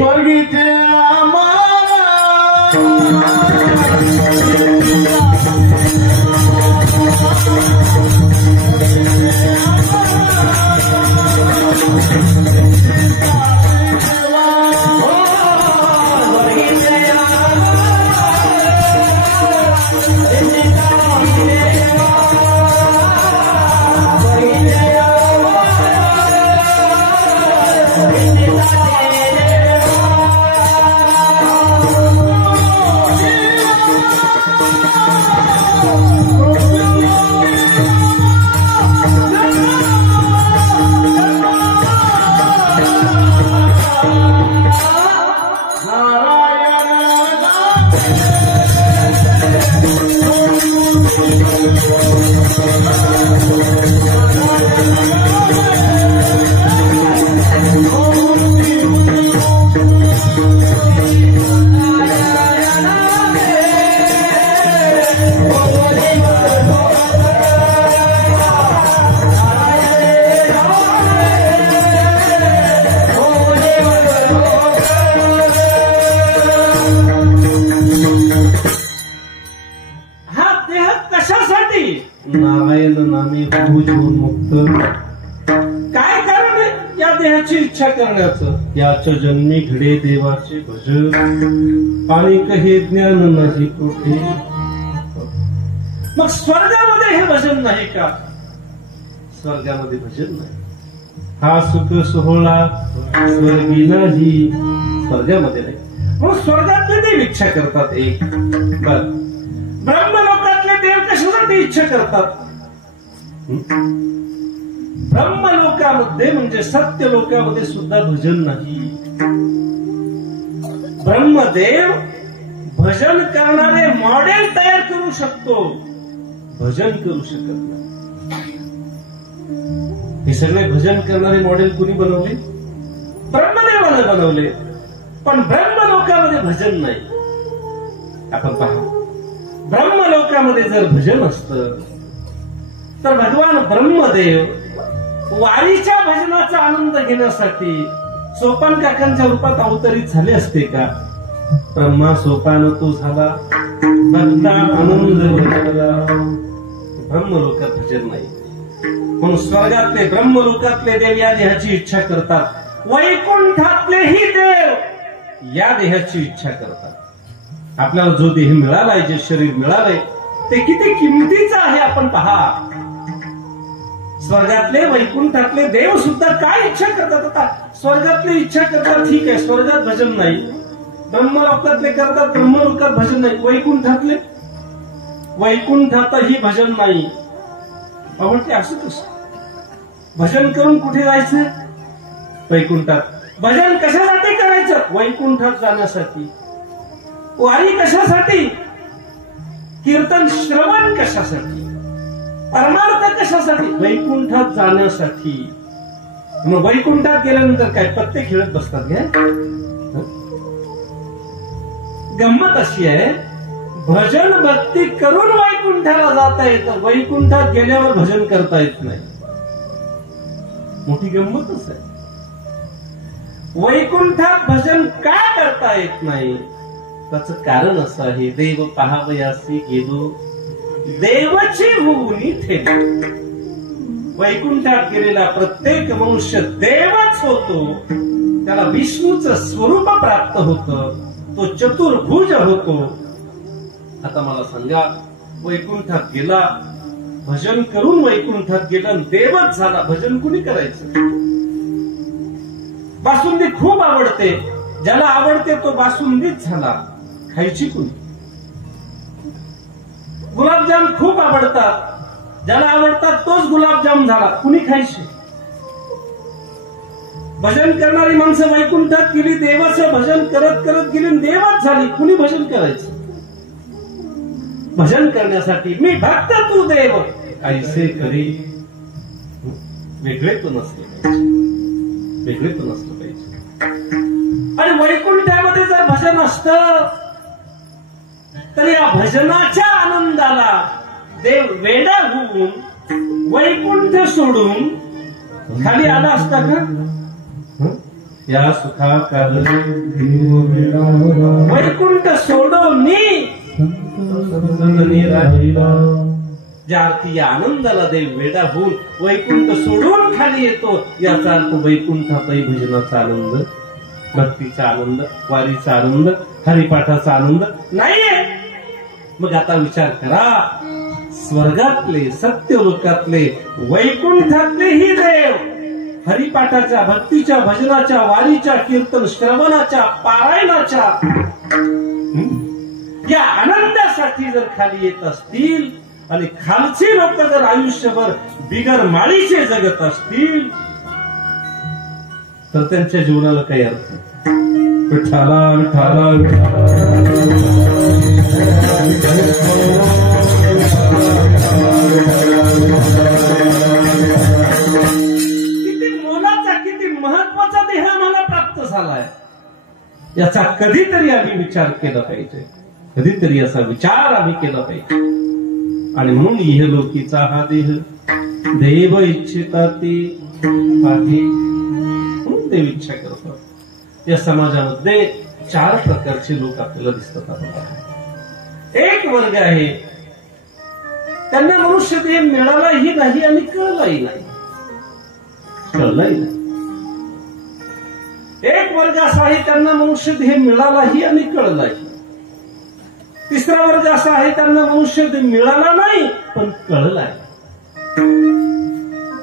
देहाची इच्छा करण्याचं. याच्या जन्मी घडे देवाचे भजन आणि कहे ज्ञान नाही कोठे. मग स्वर्गामध्ये हे भजन नाही का? स्वर्गामध्ये भजन नाही. हा सुख सोहळा स्वर्गी नाही, स्वर्गामध्ये नाही. म्हणून स्वर्गातले देव इच्छा करतात एक. बर, ब्रह्मलोकातले देव कशासाठी इच्छा करतात? ब्रह्मलोकामध्ये म्हणजे सत्य लोकामध्ये सुद्धा भजन नाही. ब्रह्मदेव भजन करणारे मॉडेल तयार करू शकतो, भजन करू शकत नाही. हे सगळे भजन करणारे मॉडेल कुणी बनवले? ब्रह्मदेवाने बनवले. पण ब्रह्मलोकामध्ये भजन नाही. आपण पहा, ब्रह्मलोकामध्ये जर भजन असतं तर भगवान ब्रह्मदेव वारीच्या भजनाचा आनंद घेण्यासाठी सोपान काकांच्या रूपात अवतरित झाले असते का? ब्रह्मा सोपान तो झाला, भक्ता आनंद भजला. ब्रह्मलोकात भजन नाही. म्हणून स्वर्गातले ब्रह्मलोकातले देव या देहाची इच्छा करतात. वैकुंठातलेही देव या देहाची इच्छा करतात. आपल्याला जो देह मिळालाय, जे शरीर मिळालंय, ते किती किमतीचं आहे आपण पहा. स्वर्गातले वैकुंठातले देव सुद्धा काय इच्छा करतात? आता स्वर्गातले इच्छा करतात, ठीक आहे, स्वर्गात भजन नाही. ब्रह्मलोकातले करतात, ब्रह्मलोकात भजन नाही. वैकुंठातले, वैकुंठातही भजन नाही. आवडते असं कसं? भजन करून कुठे जायचं? वैकुंठात. भजन कशासाठी करायचं? वैकुंठात जाण्यासाठी. वारी कशासाठी? कीर्तन श्रवण कशासाठी? परमार्थ कशासाठी? वैकुंठात जाण्यासाठी. मग वैकुंठात गेल्यानंतर काय पत्ते खेळत बसतात घ्या? गंमत अशी आहे, भजन भक्ती करून वैकुंठाला जाता येतं, वैकुंठात गेल्यावर भजन करता येत नाही. मोठी गंमतच आहे. वैकुंठात भजन का करता येत नाही? त्याचं कारण असं आहे, देव पहावयासी गेलो देवची होऊनी ठेवली. वैकुंठात गेलेला प्रत्येक मनुष्य देवच होतो. त्याला विष्णूचं स्वरूप प्राप्त होतं, तो चतुर्भुज होतो. आता मला सांगा, वैकुंठात गेला, भजन करून वैकुंठात गेला, देवच झाला, भजन कुणी करायचं? बासुंदी खूप आवडते, ज्याला आवडते तो बासुंदीच झाला, खायची कुणी? गुलाबजाम खूप आवडतात, ज्याला आवडतात तोच गुलाबजाम झाला, कुणी खायचे? भजन करणारी माणसं वैकुंठात गेली, देवाचं भजन करत करत गेली, देवच झाली, कुणी भजन करायचं? भजन करण्यासाठी मी भक्त तू देव ऐसे करी, वेगळे तो नसले पाहिजे, वेगळे तो नसलं पाहिजे. आणि वैकुंठामध्ये जर भजन असतं तर या भजनाच्या आनंदाला देव वेडा होऊन वैकुंठ सोडून खाली आला असता का? या सुखा काल वैकुंठ सोडून ज्या अर्थी या आनंदाला देव वेडा होऊन वैकुंठ सोडून खाली येतो, याचा अर्थ वैकुंठातही भजनाचा आनंद, भक्तीचा आनंद, वारीचा आनंद, हरिपाठाचा आनंद नाहीये. मग आता विचार करा, स्वर्गातले, सत्यलोकातले, वैकुंठातलेही देव हरिपाठाच्या, भक्तीच्या, भजनाच्या, वारीच्या, कीर्तन श्रवणाच्या, पारायणाच्या या आनंदासाठी जर खाली येत असतील आणि खालची लोक जर आयुष्यभर बिगर माळीचे जगत असतील तर त्यांच्या जीवनाला काही अर्थ नाही. विठ्ठला विठ्ठला किती मोलाचा, किती महत्वाचा देह आम्हाला प्राप्त झालाय, याचा कधीतरी आम्ही विचार केला पाहिजे, कधीतरी असा विचार आम्ही केला पाहिजे. आणि म्हणून इहलोकीचा हा देह देव इच्छिता ते आहे, म्हणून देव इच्छा करतो. या समाजामध्ये 4 प्रकारचे लोक आपल्याला दिसतात. आपल्याला एक वर्ग आहे, त्यांना मनुष्य देह मिळालाही नाही आणि कळलाही नाही, कळलाही नाही. वर्ग असा आहे त्यांना मनुष्य देह मिळालाही आणि कळलाही. तिसरा वर्ग असा आहे त्यांना मनुष्य देह मिळाला नाही पण कळलाय.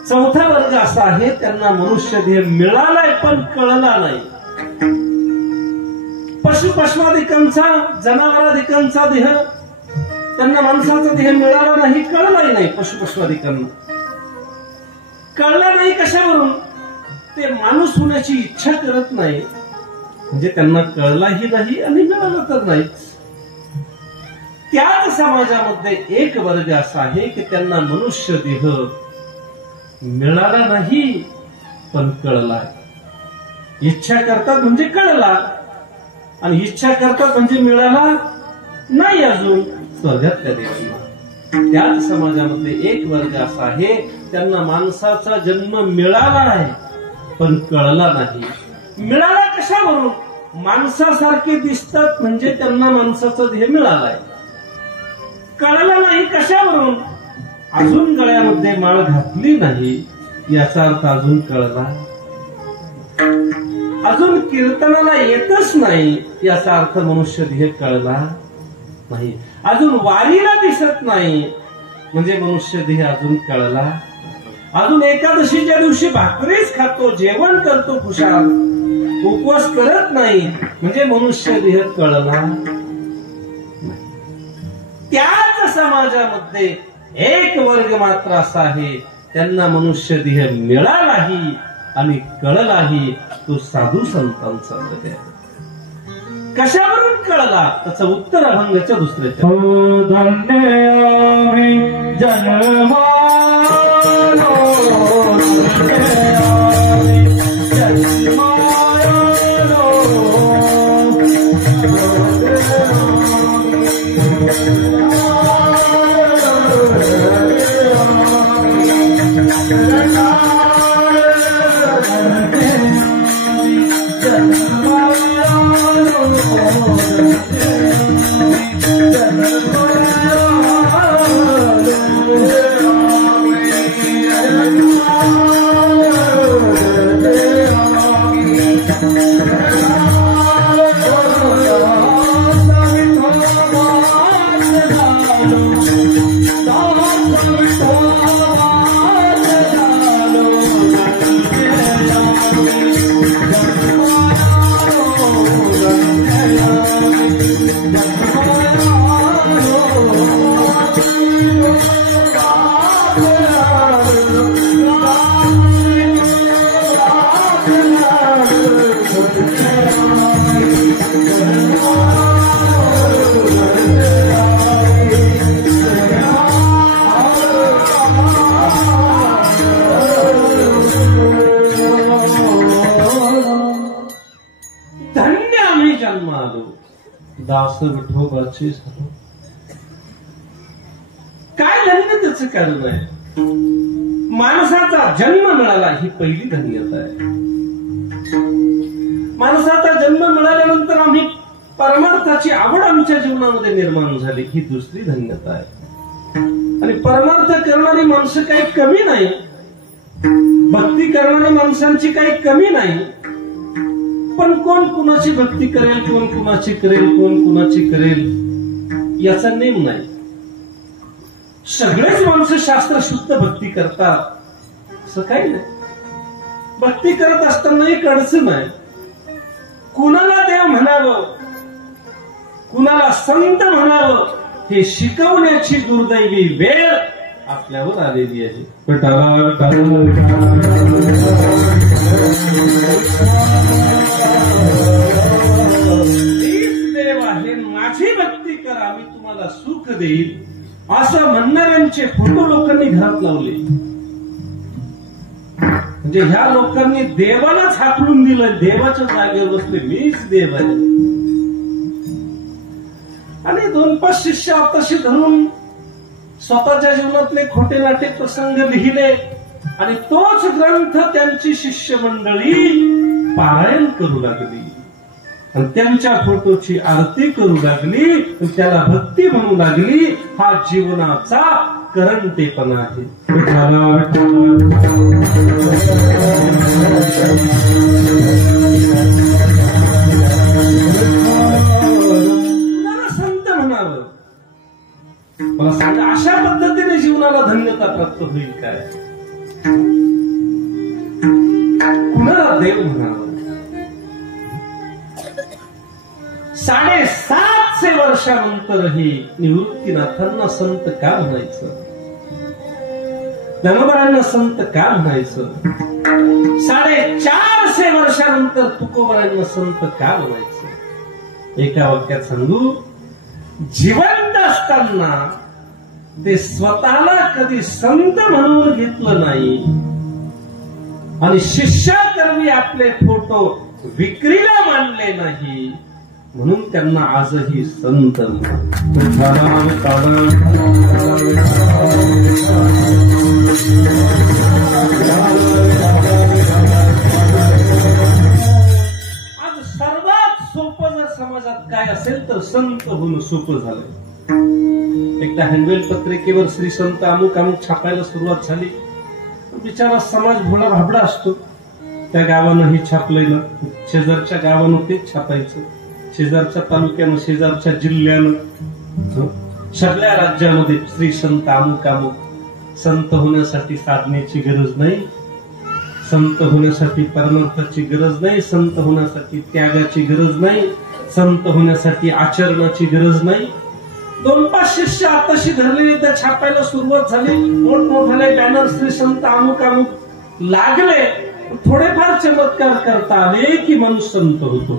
चौथा वर्ग असा आहे त्यांना मनुष्य देह मिळालाय पण कळला नाही. पशुपश्वादिकांचा जनावरादिकांचा देह त्यांना माणसाचा देह मिळाला नाही कळलाही नाही. पशुपश्वादिकांना कळला नाही कशावरून? ते माणूस होण्याची इच्छा करत नाही म्हणजे त्यांना कळलाही नाही आणि मिळालं तर नाहीच. त्याच समाजामध्ये एक वर्ग असा आहे की त्यांना मनुष्य देह मिळाला नाही पण कळला. इच्छा करतात म्हणजे कळला आणि इच्छा करतात म्हणजे मिळाला नाही अजून स्वर्गातल्या देवांना. त्याच समाजामध्ये एक वर्ग असा आहे त्यांना माणसाचा जन्म मिळाला आहे पण कळला नाही. मिळाला कशावरून? माणसासारखे दिसतात म्हणजे त्यांना माणसाचा देह मिळालाय. कळला नाही कशावरून? अजून गळ्यामध्ये माळ घातली नाही याचा अर्थ अजून कळला. अजून कीर्तनाला येतच नाही याचा अर्थ मनुष्य देह कळला नाही. अजून वारीला दिसत नाही म्हणजे मनुष्य देह अजून कळला. अजून एकादशीच्या दिवशी भाकरीच खातो, जेवण करतो खुशाल, उपवास करत नाही म्हणजे मनुष्य देह कळला. त्याच समाजामध्ये एक वर्ग मात्र असा आहे त्यांना मनुष्य देह मिळालाही आणि कळलाही. तो साधू संतांचा वर्ग आहे. कशावरून कळला? त्याचं उत्तर अभंगाच्या दुसऱ्याच्या. हो धन्य आम्ही जन्मालो, दास विठोबाचे झालो. काय धन्य त्याचं कारण आहे? माणसाचा जन्म मिळाला ही पहिली धन्यता आहे. माणसाचा जन्म मिळाल्यानंतर आम्ही परमार्थाची आवड आमच्या जीवनामध्ये निर्माण झाली ही दुसरी धन्यता आहे. आणि परमार्थ करणारी माणसं काही कमी नाही, भक्ती करणारी माणसांची काही कमी नाही. पण कोण कुणाची भक्ती करेल, कोण कुणाची करेल, कोण कुणाची करेल याचा नेम नाही. सगळेच माणसं शास्त्रशुद्ध भक्ती करतात असं काही नाही. भक्ती करत असताना एक अडचण आहे. कुणाला देव म्हणावं, कुणाला संत म्हणावं हे शिकवण्याची दुर्दैवी वेळ आपल्यावर आलेली आहे. देव आहे, माझी भक्ती करा मी तुम्हाला सुख देईल असं म्हणणाऱ्यांचे फोटो लोकांनी घरात लावले. म्हणजे ह्या लोकांनी देवालाच हाकलून दिलं, देवाच्या जागेवर बसले, मीच देव आहे. आणि 2-5 शिष्य आताशी धरून स्वतःच्या जीवनातले खोटे नाटे प्रसंग लिहिले आणि तोच ग्रंथ त्यांची शिष्य मंडळी पारायण करू लागली आणि त्यांच्या फोटोची आरती करू लागली, त्याला भक्ती म्हणू लागली. हा जीवनाचा करंटेपणा आहे. काय कुणाला देव म्हणावं? 750 वर्षानंतरही निवृत्तीनाथांना संत का म्हणायचं? ज्ञानोबांना संत का म्हणायचं? 450 वर्षानंतर तुकोबांना संत का म्हणायचं? एका वाक्यात सांगू, जिवंत असताना ते स्वतःला कधी संत म्हणून घेतलं नाही आणि शिष्याकरवी आपले फोटो विक्रीला मांडले नाही, म्हणून त्यांना आजही संत आज सर्वात सोपं जर समाजात काय असेल तर संत होणं सोपं झालंय. एकदा हँडवेल पत्रिकेवर श्री संत अमुक अमुक छापायला सुरुवात झाली. बिचारा समाज भोळा भाबडा असतो. त्या गावानं हे छापलंय ना, शेजारच्या गावानं तेच छापायचं, शेजारच्या तालुक्यानं, शेजारच्या जिल्ह्यानं, सगळ्या राज्यामध्ये श्री संत अमुक अमुक. संत होण्यासाठी साधनेची गरज नाही, संत होण्यासाठी परमार्थाची गरज नाही, संत होण्यासाठी त्यागाची गरज नाही, संत होण्यासाठी आचरणाची गरज नाही. 2-5 शिष्य आताशी धरलेले त्या छापायला सुरुवात झाली. मोठमोठाले बॅनर श्री संत अमुक अमुक लागले. थोडेफार चमत्कार करता आले की माणूस संत होतो.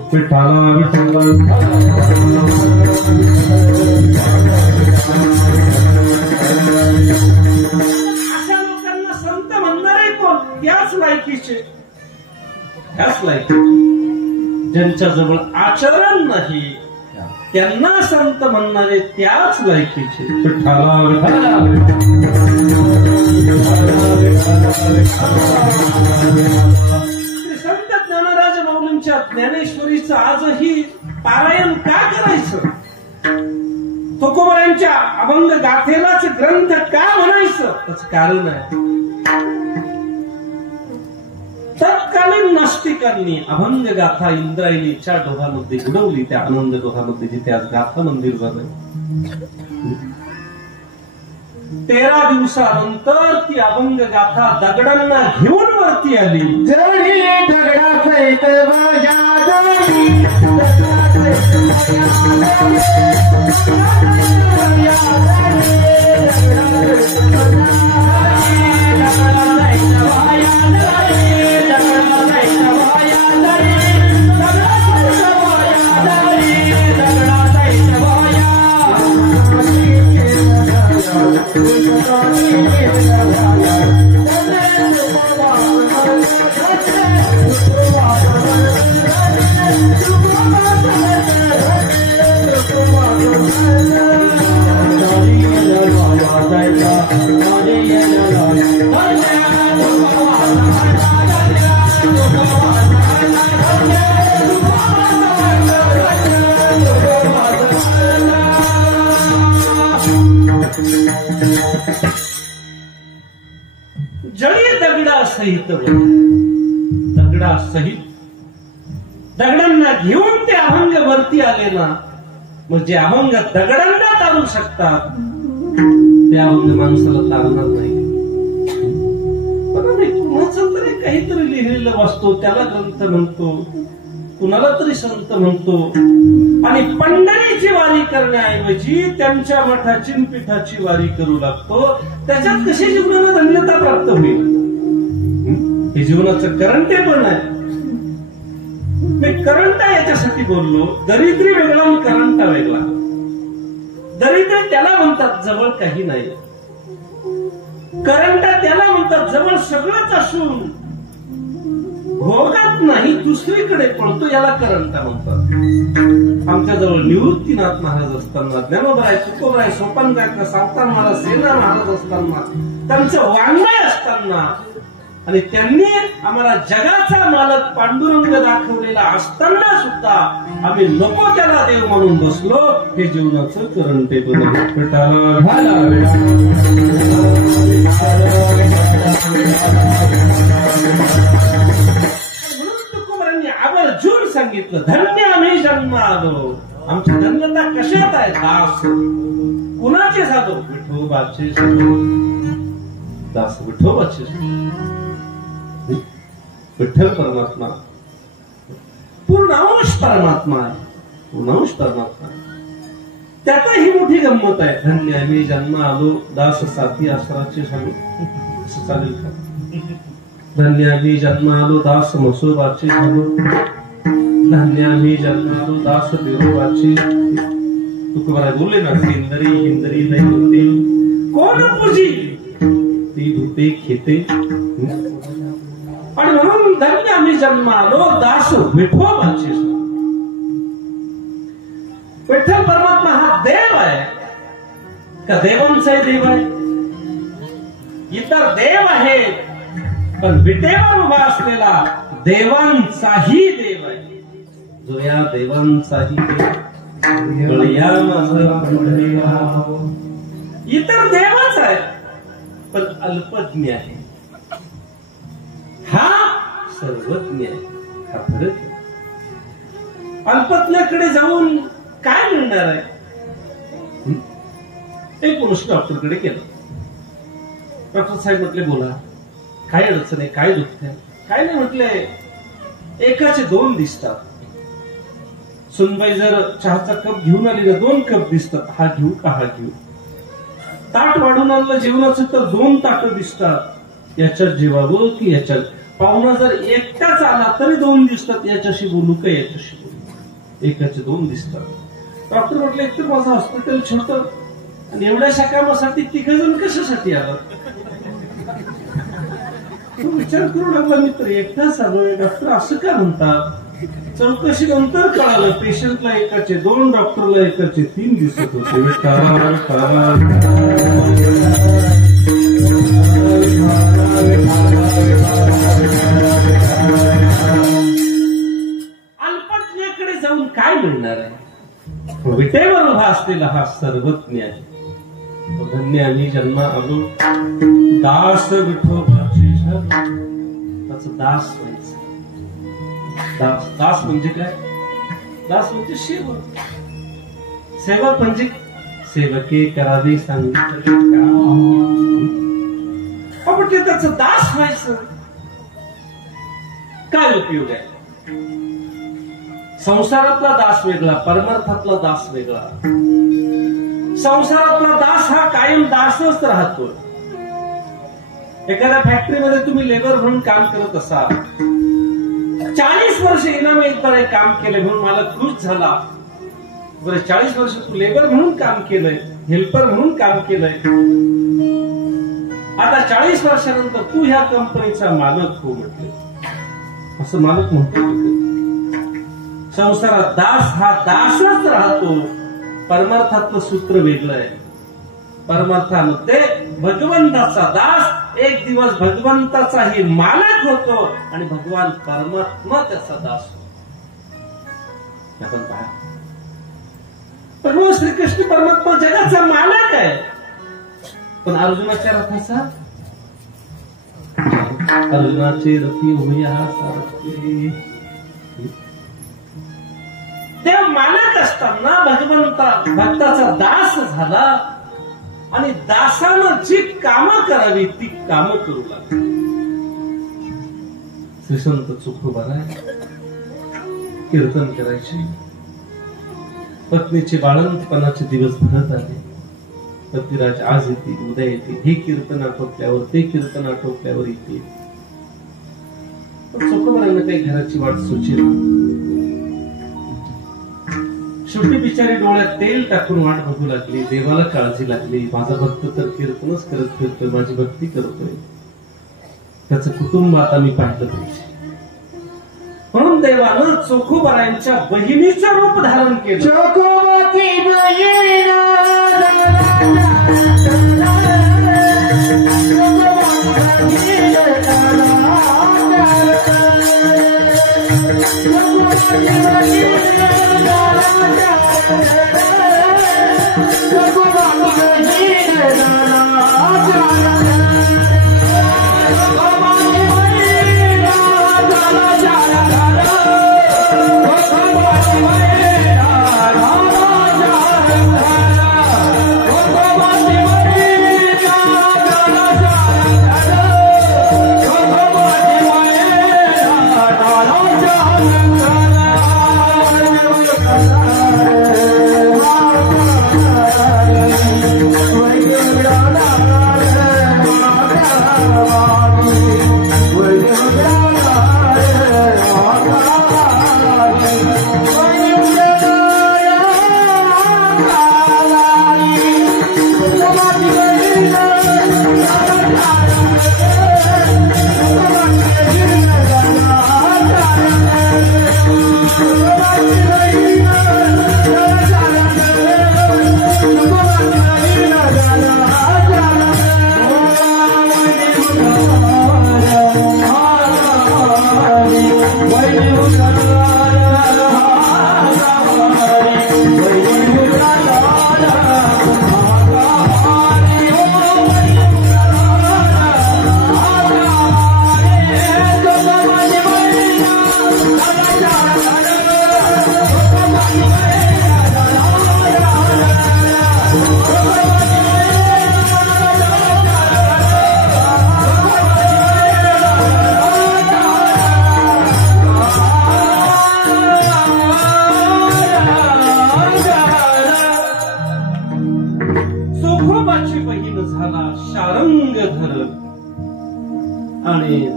अशा लोकांना संत म्हणणारे कोण? त्याच लायकीचे, त्याच लायकीचे ज्यांच्याजवळ आचरण नाही, त्यांना संत म्हणणारे त्याच लायकीचे. संत ज्ञानराज माऊलींच्या ज्ञानेश्वरीचं आजही पारायण का करायचं? तुकोबारायांच्या अभंग गाथेलाच ग्रंथ का म्हणायचं? त्याचं कारण आहे, तत्कालीन नास्तिकांनी अभंग गाथा इंद्रायणीच्या डोहामध्ये बुडवली. त्या आनंद डोहामध्ये जिथे आज गाथा मंदिर झालं. 13 दिवसानंतर ती अभंग गाथा दगडांना घेऊन वरती आली. जरी दगडासहित जळी दगडासहित दगडांना घेऊन ते अभंग वरती आले ना, म्हणजे अभंग दगडांना तारू शकतात, ते अभंग माणसाला तारणार नाही. कुणाचं तरी काहीतरी लिहिलेलं वाचतो, त्याला ग्रंथ म्हणतो, कुणाला तरी संत म्हणतो, आणि पंढरीची वारी करण्याऐवजी त्यांच्या मठाची पीठाची वारी करू लागतो. त्याच्यात कशी जीवनाला धन्यता प्राप्त होईल? हे जीवनाचं करंटे पण आहे. मी करंटा याच्यासाठी बोललो, दरिद्री वेगळा आणि करंटा वेगळा. दरिद्री त्याला म्हणतात जवळ काही नाही, करंटा त्याला म्हणतात जवळ सगळंच असून भोगात नाही, दुसरीकडे पळतो, याला करंटा म्हणतात. आमच्याजवळ निवृत्तीनाथ महाराज असताना, ज्ञानोबराय, तुकोबराय, सोपानकाका, सावकार महाराज, सेना महाराज असताना, त्यांचं वाङ्मय असताना, आणि त्यांनी आम्हाला जगाचा मालक पांडुरंग दाखवलेला असताना सुद्धा आम्ही नको त्याला देव म्हणून बसलो. हे जीवनाचं करंटे तुकोबारांनी आवर्जून सांगितलं, धन्य आम्ही जन्म आलो. आमची धन्यता कशात आहे? दास. कुणाचे साधो? विठोबाचे साधो. दास विठोबाचे विठ्ठल परमात्मा पूर्णांश परमात्मा आहे, पूर्णांश परमात्मा आहे. त्यात ही मोठी गंमत आहे. धन्य मी जन्म आलो दास साथी आसराचे सांगू असं चालेल का? धन्य मी जन्म आलो दास मसोबाचे सांगू, धन्य मी जन्म आलो दास बिरोबाचे. तुकोबा बोलले ना, हिंदरी हिंदरी नाही होते कोण पूजी ती भूते खेते. आणि म्हणून धन्य मी जन्म आलो दास विठोबाचे. विठ्ठल परमात्मा हा देव आहे का देवांचाही देव आहे? इतर देव आहेत, पण विटेवर उभा असलेला देवांचाही देव आहे. जो या देवांचाही देव इतर देवच आहे, पण अल्पज्ञ आहे. हा सर्वज्ञ आहे. हा फरक आहे. अल्पज्ञाकडे जाऊन काय मिळणार आहे? एक पुरुष डॉक्टरकडे गेला. डॉक्टर साहेब म्हटले बोला काय अडचण आहे, काय दुखत आहे? काय नाही म्हटले, एकाचे दोन दिसतात. सुनबाई जर चहाचा कप घेऊन आली ना, 2 कप दिसतात. हा घेऊ का हा घेऊ? ताट वाढून आणलं जेवणाचं तर 2 ताट दिसतात. याच्यात जेवावं की याच्यात? पाहुणा जर एकटाच आला तरी 2 दिसतात. याच्याशी बोलू का याच्याशी बोलू? एकाचे 2 दिसतात. डॉक्टर म्हटले एकतर माझं हॉस्पिटल छोटं आणि एवढ्याशा कामासाठी 3 जण कशासाठी आला? विचार करू लागला मित्र, एकटाच आलोय. डॉक्टर असं का म्हणतात? चौकशी नंतर कळालं पेशंटला एकाचे 2, डॉक्टरला एकाचे 3 दिसत होते. अल्पज्ञाकडे जाऊन काय मिळणार आहे? विटेवर उभा असलेला हा सर्वज्ञ आहे. धन्य मी जन्म आलो दास विठोबाचे. त्याचं दास व्हायचं. दास दास म्हणजे काय? दास म्हणजे सेवक. सेवक म्हणजे सेवके करावे सांगितले म्हणजे त्याचं दास व्हायचं. काय उपयोग आहे? संसारातला दास वेगळा, परमार्थातला दास वेगळा. संसारातला दास हा कायम दासच राहतो. एखाद्या फॅक्टरीमध्ये तुम्ही लेबर म्हणून काम करत असाल, 40 वर्ष इनाम एकदा काम केले म्हणून मला खुश झाला. बरं 40 वर्ष तू लेबर म्हणून काम केलंय, हेल्पर म्हणून काम केलंय. आता 40 वर्षानंतर तू ह्या कंपनीचा मालक हो म्हटलं. असं मालक म्हणतो. संसारात दास हा दासच राहतो. परमार्थातलं सूत्र वेगळं आहे. परमार्थामध्ये भगवंताचा दास एक दिवस भगवंताचाही मालक होतो आणि भगवान परमात्मा त्याचा दास होतो. आपण पहा, पण श्रीकृष्ण परमात्मा जगाचा मालक आहे. पण अर्जुनाच्या रथाचा, अर्जुनाचे रथी होया सारखे. देव मालक असताना भगवंता भक्ताचा दास झाला आणि दासानं जी कामं करावी ती कामं करू लागली. श्रीसंत तुकोबा कीर्तन करायचे. पत्नीचे बाळंतपणाचे दिवस भरत आले. पतिराज आज येतील, उद्या येतील. हे कीर्तन आटोपल्यावर ते कीर्तन आटोपल्यावर येतील. पण तुकोबांना काही घराची वाट सुचेल. शेवटी बिचारी डोळ्यात तेल टाकून वाट बघू लागली. देवाला काळजी लागली. माझा भक्त तर कीर्तनच करत फिरतोय, माझी भक्ती करतोय. त्याचं कुटुंब आता मी पाहिलं पाहिजे. म्हणून देवानं चोखोबारायांच्या बहिणीचं रूप धारण केलं. चोखोबाची बहीण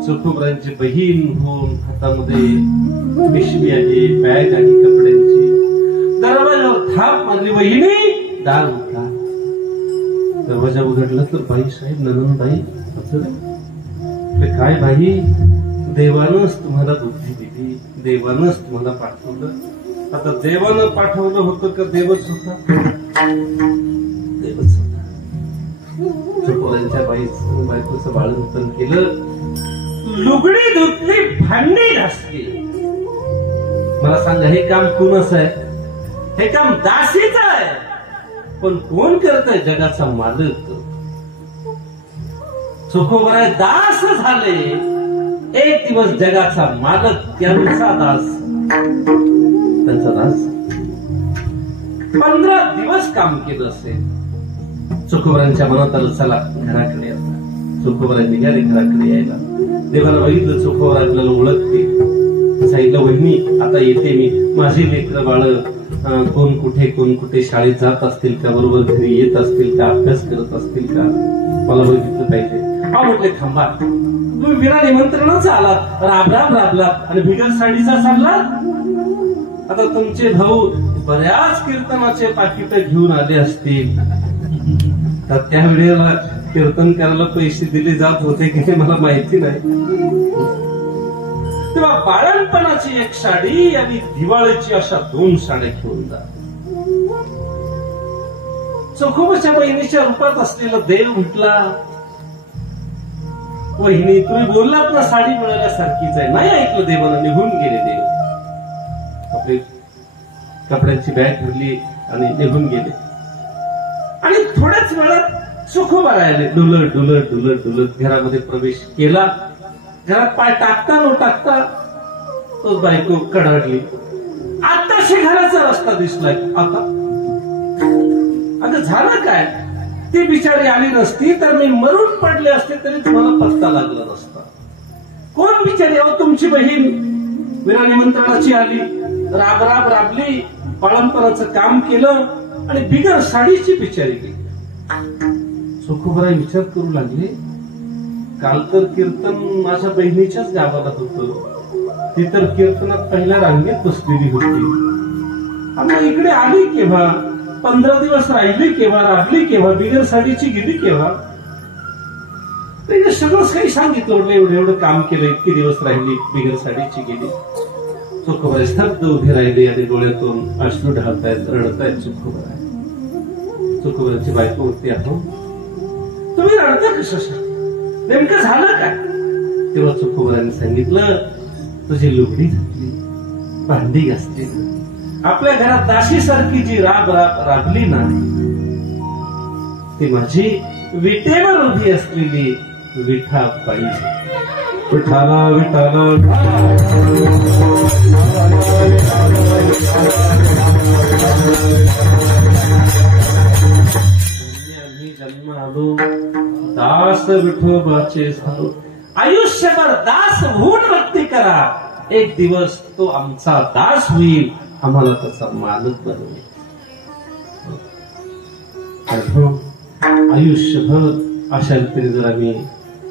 चोखोबरांची बहीण होऊन हातामध्ये पिशवी आहे, बॅग आहे कपड्यांची. दरवाजावर थाप मारली, वहिनी दार उठला. दरवाजा उघडला तर बाई साहेब ननंदबाई काय बाई, देवानंच तुम्हाला बुद्धी दिली, देवानंच तुम्हाला पाठवलं. आता देवानं पाठवलं होतं का देवच होता? देवच होता. चोखोबरांच्या बायकोचं बाळंतपण केलं, लुगडी धुतली, भांडी घासली. मला सांगा हे काम कोणाचं आहे? हे काम दासीच आहे. पण कोण करतंय? जगाचा मालक. चोखोबराय दास झाले. एक दिवस जगाचा मालक त्यांचा दास, त्यांचा दास. 15 दिवस काम केलं असेल. चोखोबरांच्या मनात आलं चला घराकडे. आता चोखोबराय निघाले घराकडे यायला. देवाला बघितलं चोखोबर आपल्याला ओळखते. सांगितलं वहिनी आता येते मी. माझी लेकरं बाळ कोण कुठे शाळेत जात असतील का, बरोबर घरी येत असतील का, अभ्यास करत असतील का, मला बघितलं पाहिजे. हा म्हटले थांबा, तुम्ही विना निमंत्रणाचा आलात, राबला आणि बिगर साडीचा चालला. आता तुमचे भाऊ बऱ्याच कीर्तनाचे पाकिट घेऊन आले असतील, तर त्यावेळेला कीर्तन करायला पैसे दिले जात होते की मला माहिती नाही. तेव्हा बाळणपणाची एक साडी आणि दिवाळीची अशा 2 साड्या घेऊन जा. चोखोबाच्या बहिणीच्या रूपात असलेला देव म्हटला, वहिनी तुम्ही बोललात ना साडी मिळाल्यासारखीच आहे. नाही ऐकलं देवानं, निघून गेले देव. आपली कपड्यांची बॅग भरली आणि निघून गेले. आणि थोड्याच वेळात चोखोबा राहिले. डुलत घरामध्ये प्रवेश केला. घरात पाय टाकता न टाकता तो बायको कडाडली. आताशी घराचा रस्ता दिसलाय. आता झालं काय? ती बिचारी आली नसती तर मी मरून पडले असते तरी तुम्हाला पत्ता लागला नसता. कोण बिचारी? अहो तुमची बहीण विना निमंत्रणाची आली, राबली, बाळंपणाचं काम केलं आणि बिगर साडीची बिचारी गेली. चोखोबराय विचार करू लागले, काल तर कीर्तन माझ्या बहिणीच्याच गावाला होतं. ती तर कीर्तनात पहिल्या रांगेत बसलेली होती. आता इकडे आली केव्हा? 15 दिवस राहिली केव्हा? राबली केव्हा? बिगर साडीची गेली केव्हा? सगळंच काही सांगितलं. एवढं काम केलं, इतके दिवस राहिली, बिगर साडीची गेली. चोखोबराय स्तब्ध उभे राहिले आणि डोळ्यातून अश्रू ढाळतायत, रडतायत. चोखोबराची बायको होती, आपण तुम्ही रडता कशासाठी? नेमकं झालं काय? तेव्हा चोखोबराने सांगितलं, तुझी लुगडी घातली, भांडी घासली, आपल्या घरात दाशीसारखी जी राबली ना, ती माझी विटेवर उभी असलेली विठाबाई. विठाला विठाला आम्ही जन्म आलो, दास विठोबाचे झालो. आयुष्यभर दास होऊन भक्ती करा. एक दिवस तो आमचा दास होईल, आम्हाला त्याचा मालक बनवेल. आयुष्यभर अशा रीतीने जर आम्ही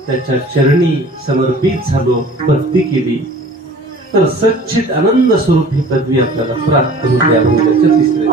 त्याच्या चरणी समर्पित झालो, भक्ती केली, तर सच्चित आनंद स्वरूप ही पदवी आपल्याला प्राप्त होते. अभंगाच्या तिसऱ्या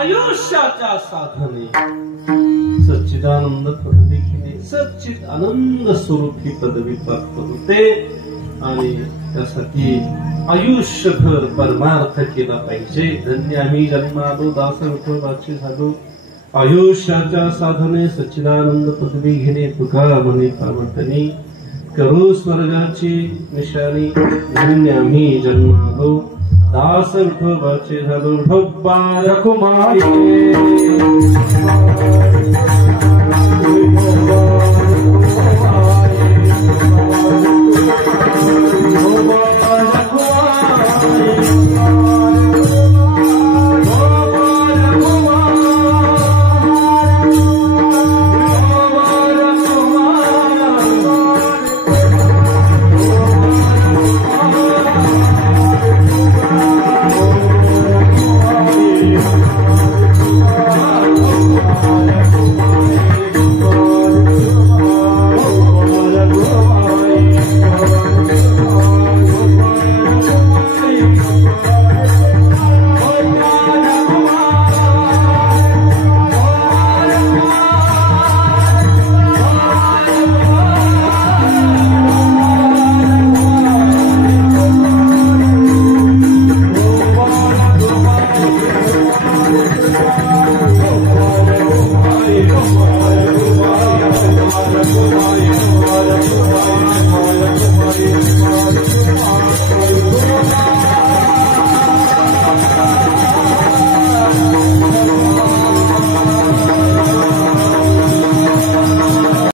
आयुष्याच्या साधने सच्चिदानंद पदवी घेणे, सच्चित आनंद स्वरूप ही पदवी प्राप्त होते आणि त्यासाठी आयुष्यभर परमार्थ केला पाहिजे. धन्य आम्ही जन्मालो दास विठोबाचे झालो. आयुष्याच्या साधने सच्चिदानंद पदवी घेणे तुका म्हणे पावतनी करू स्वर्गाची निशाणी. धन्य आम्ही जन्मालो दास विठोबाचे झालो. ढोब्बा रखुमाई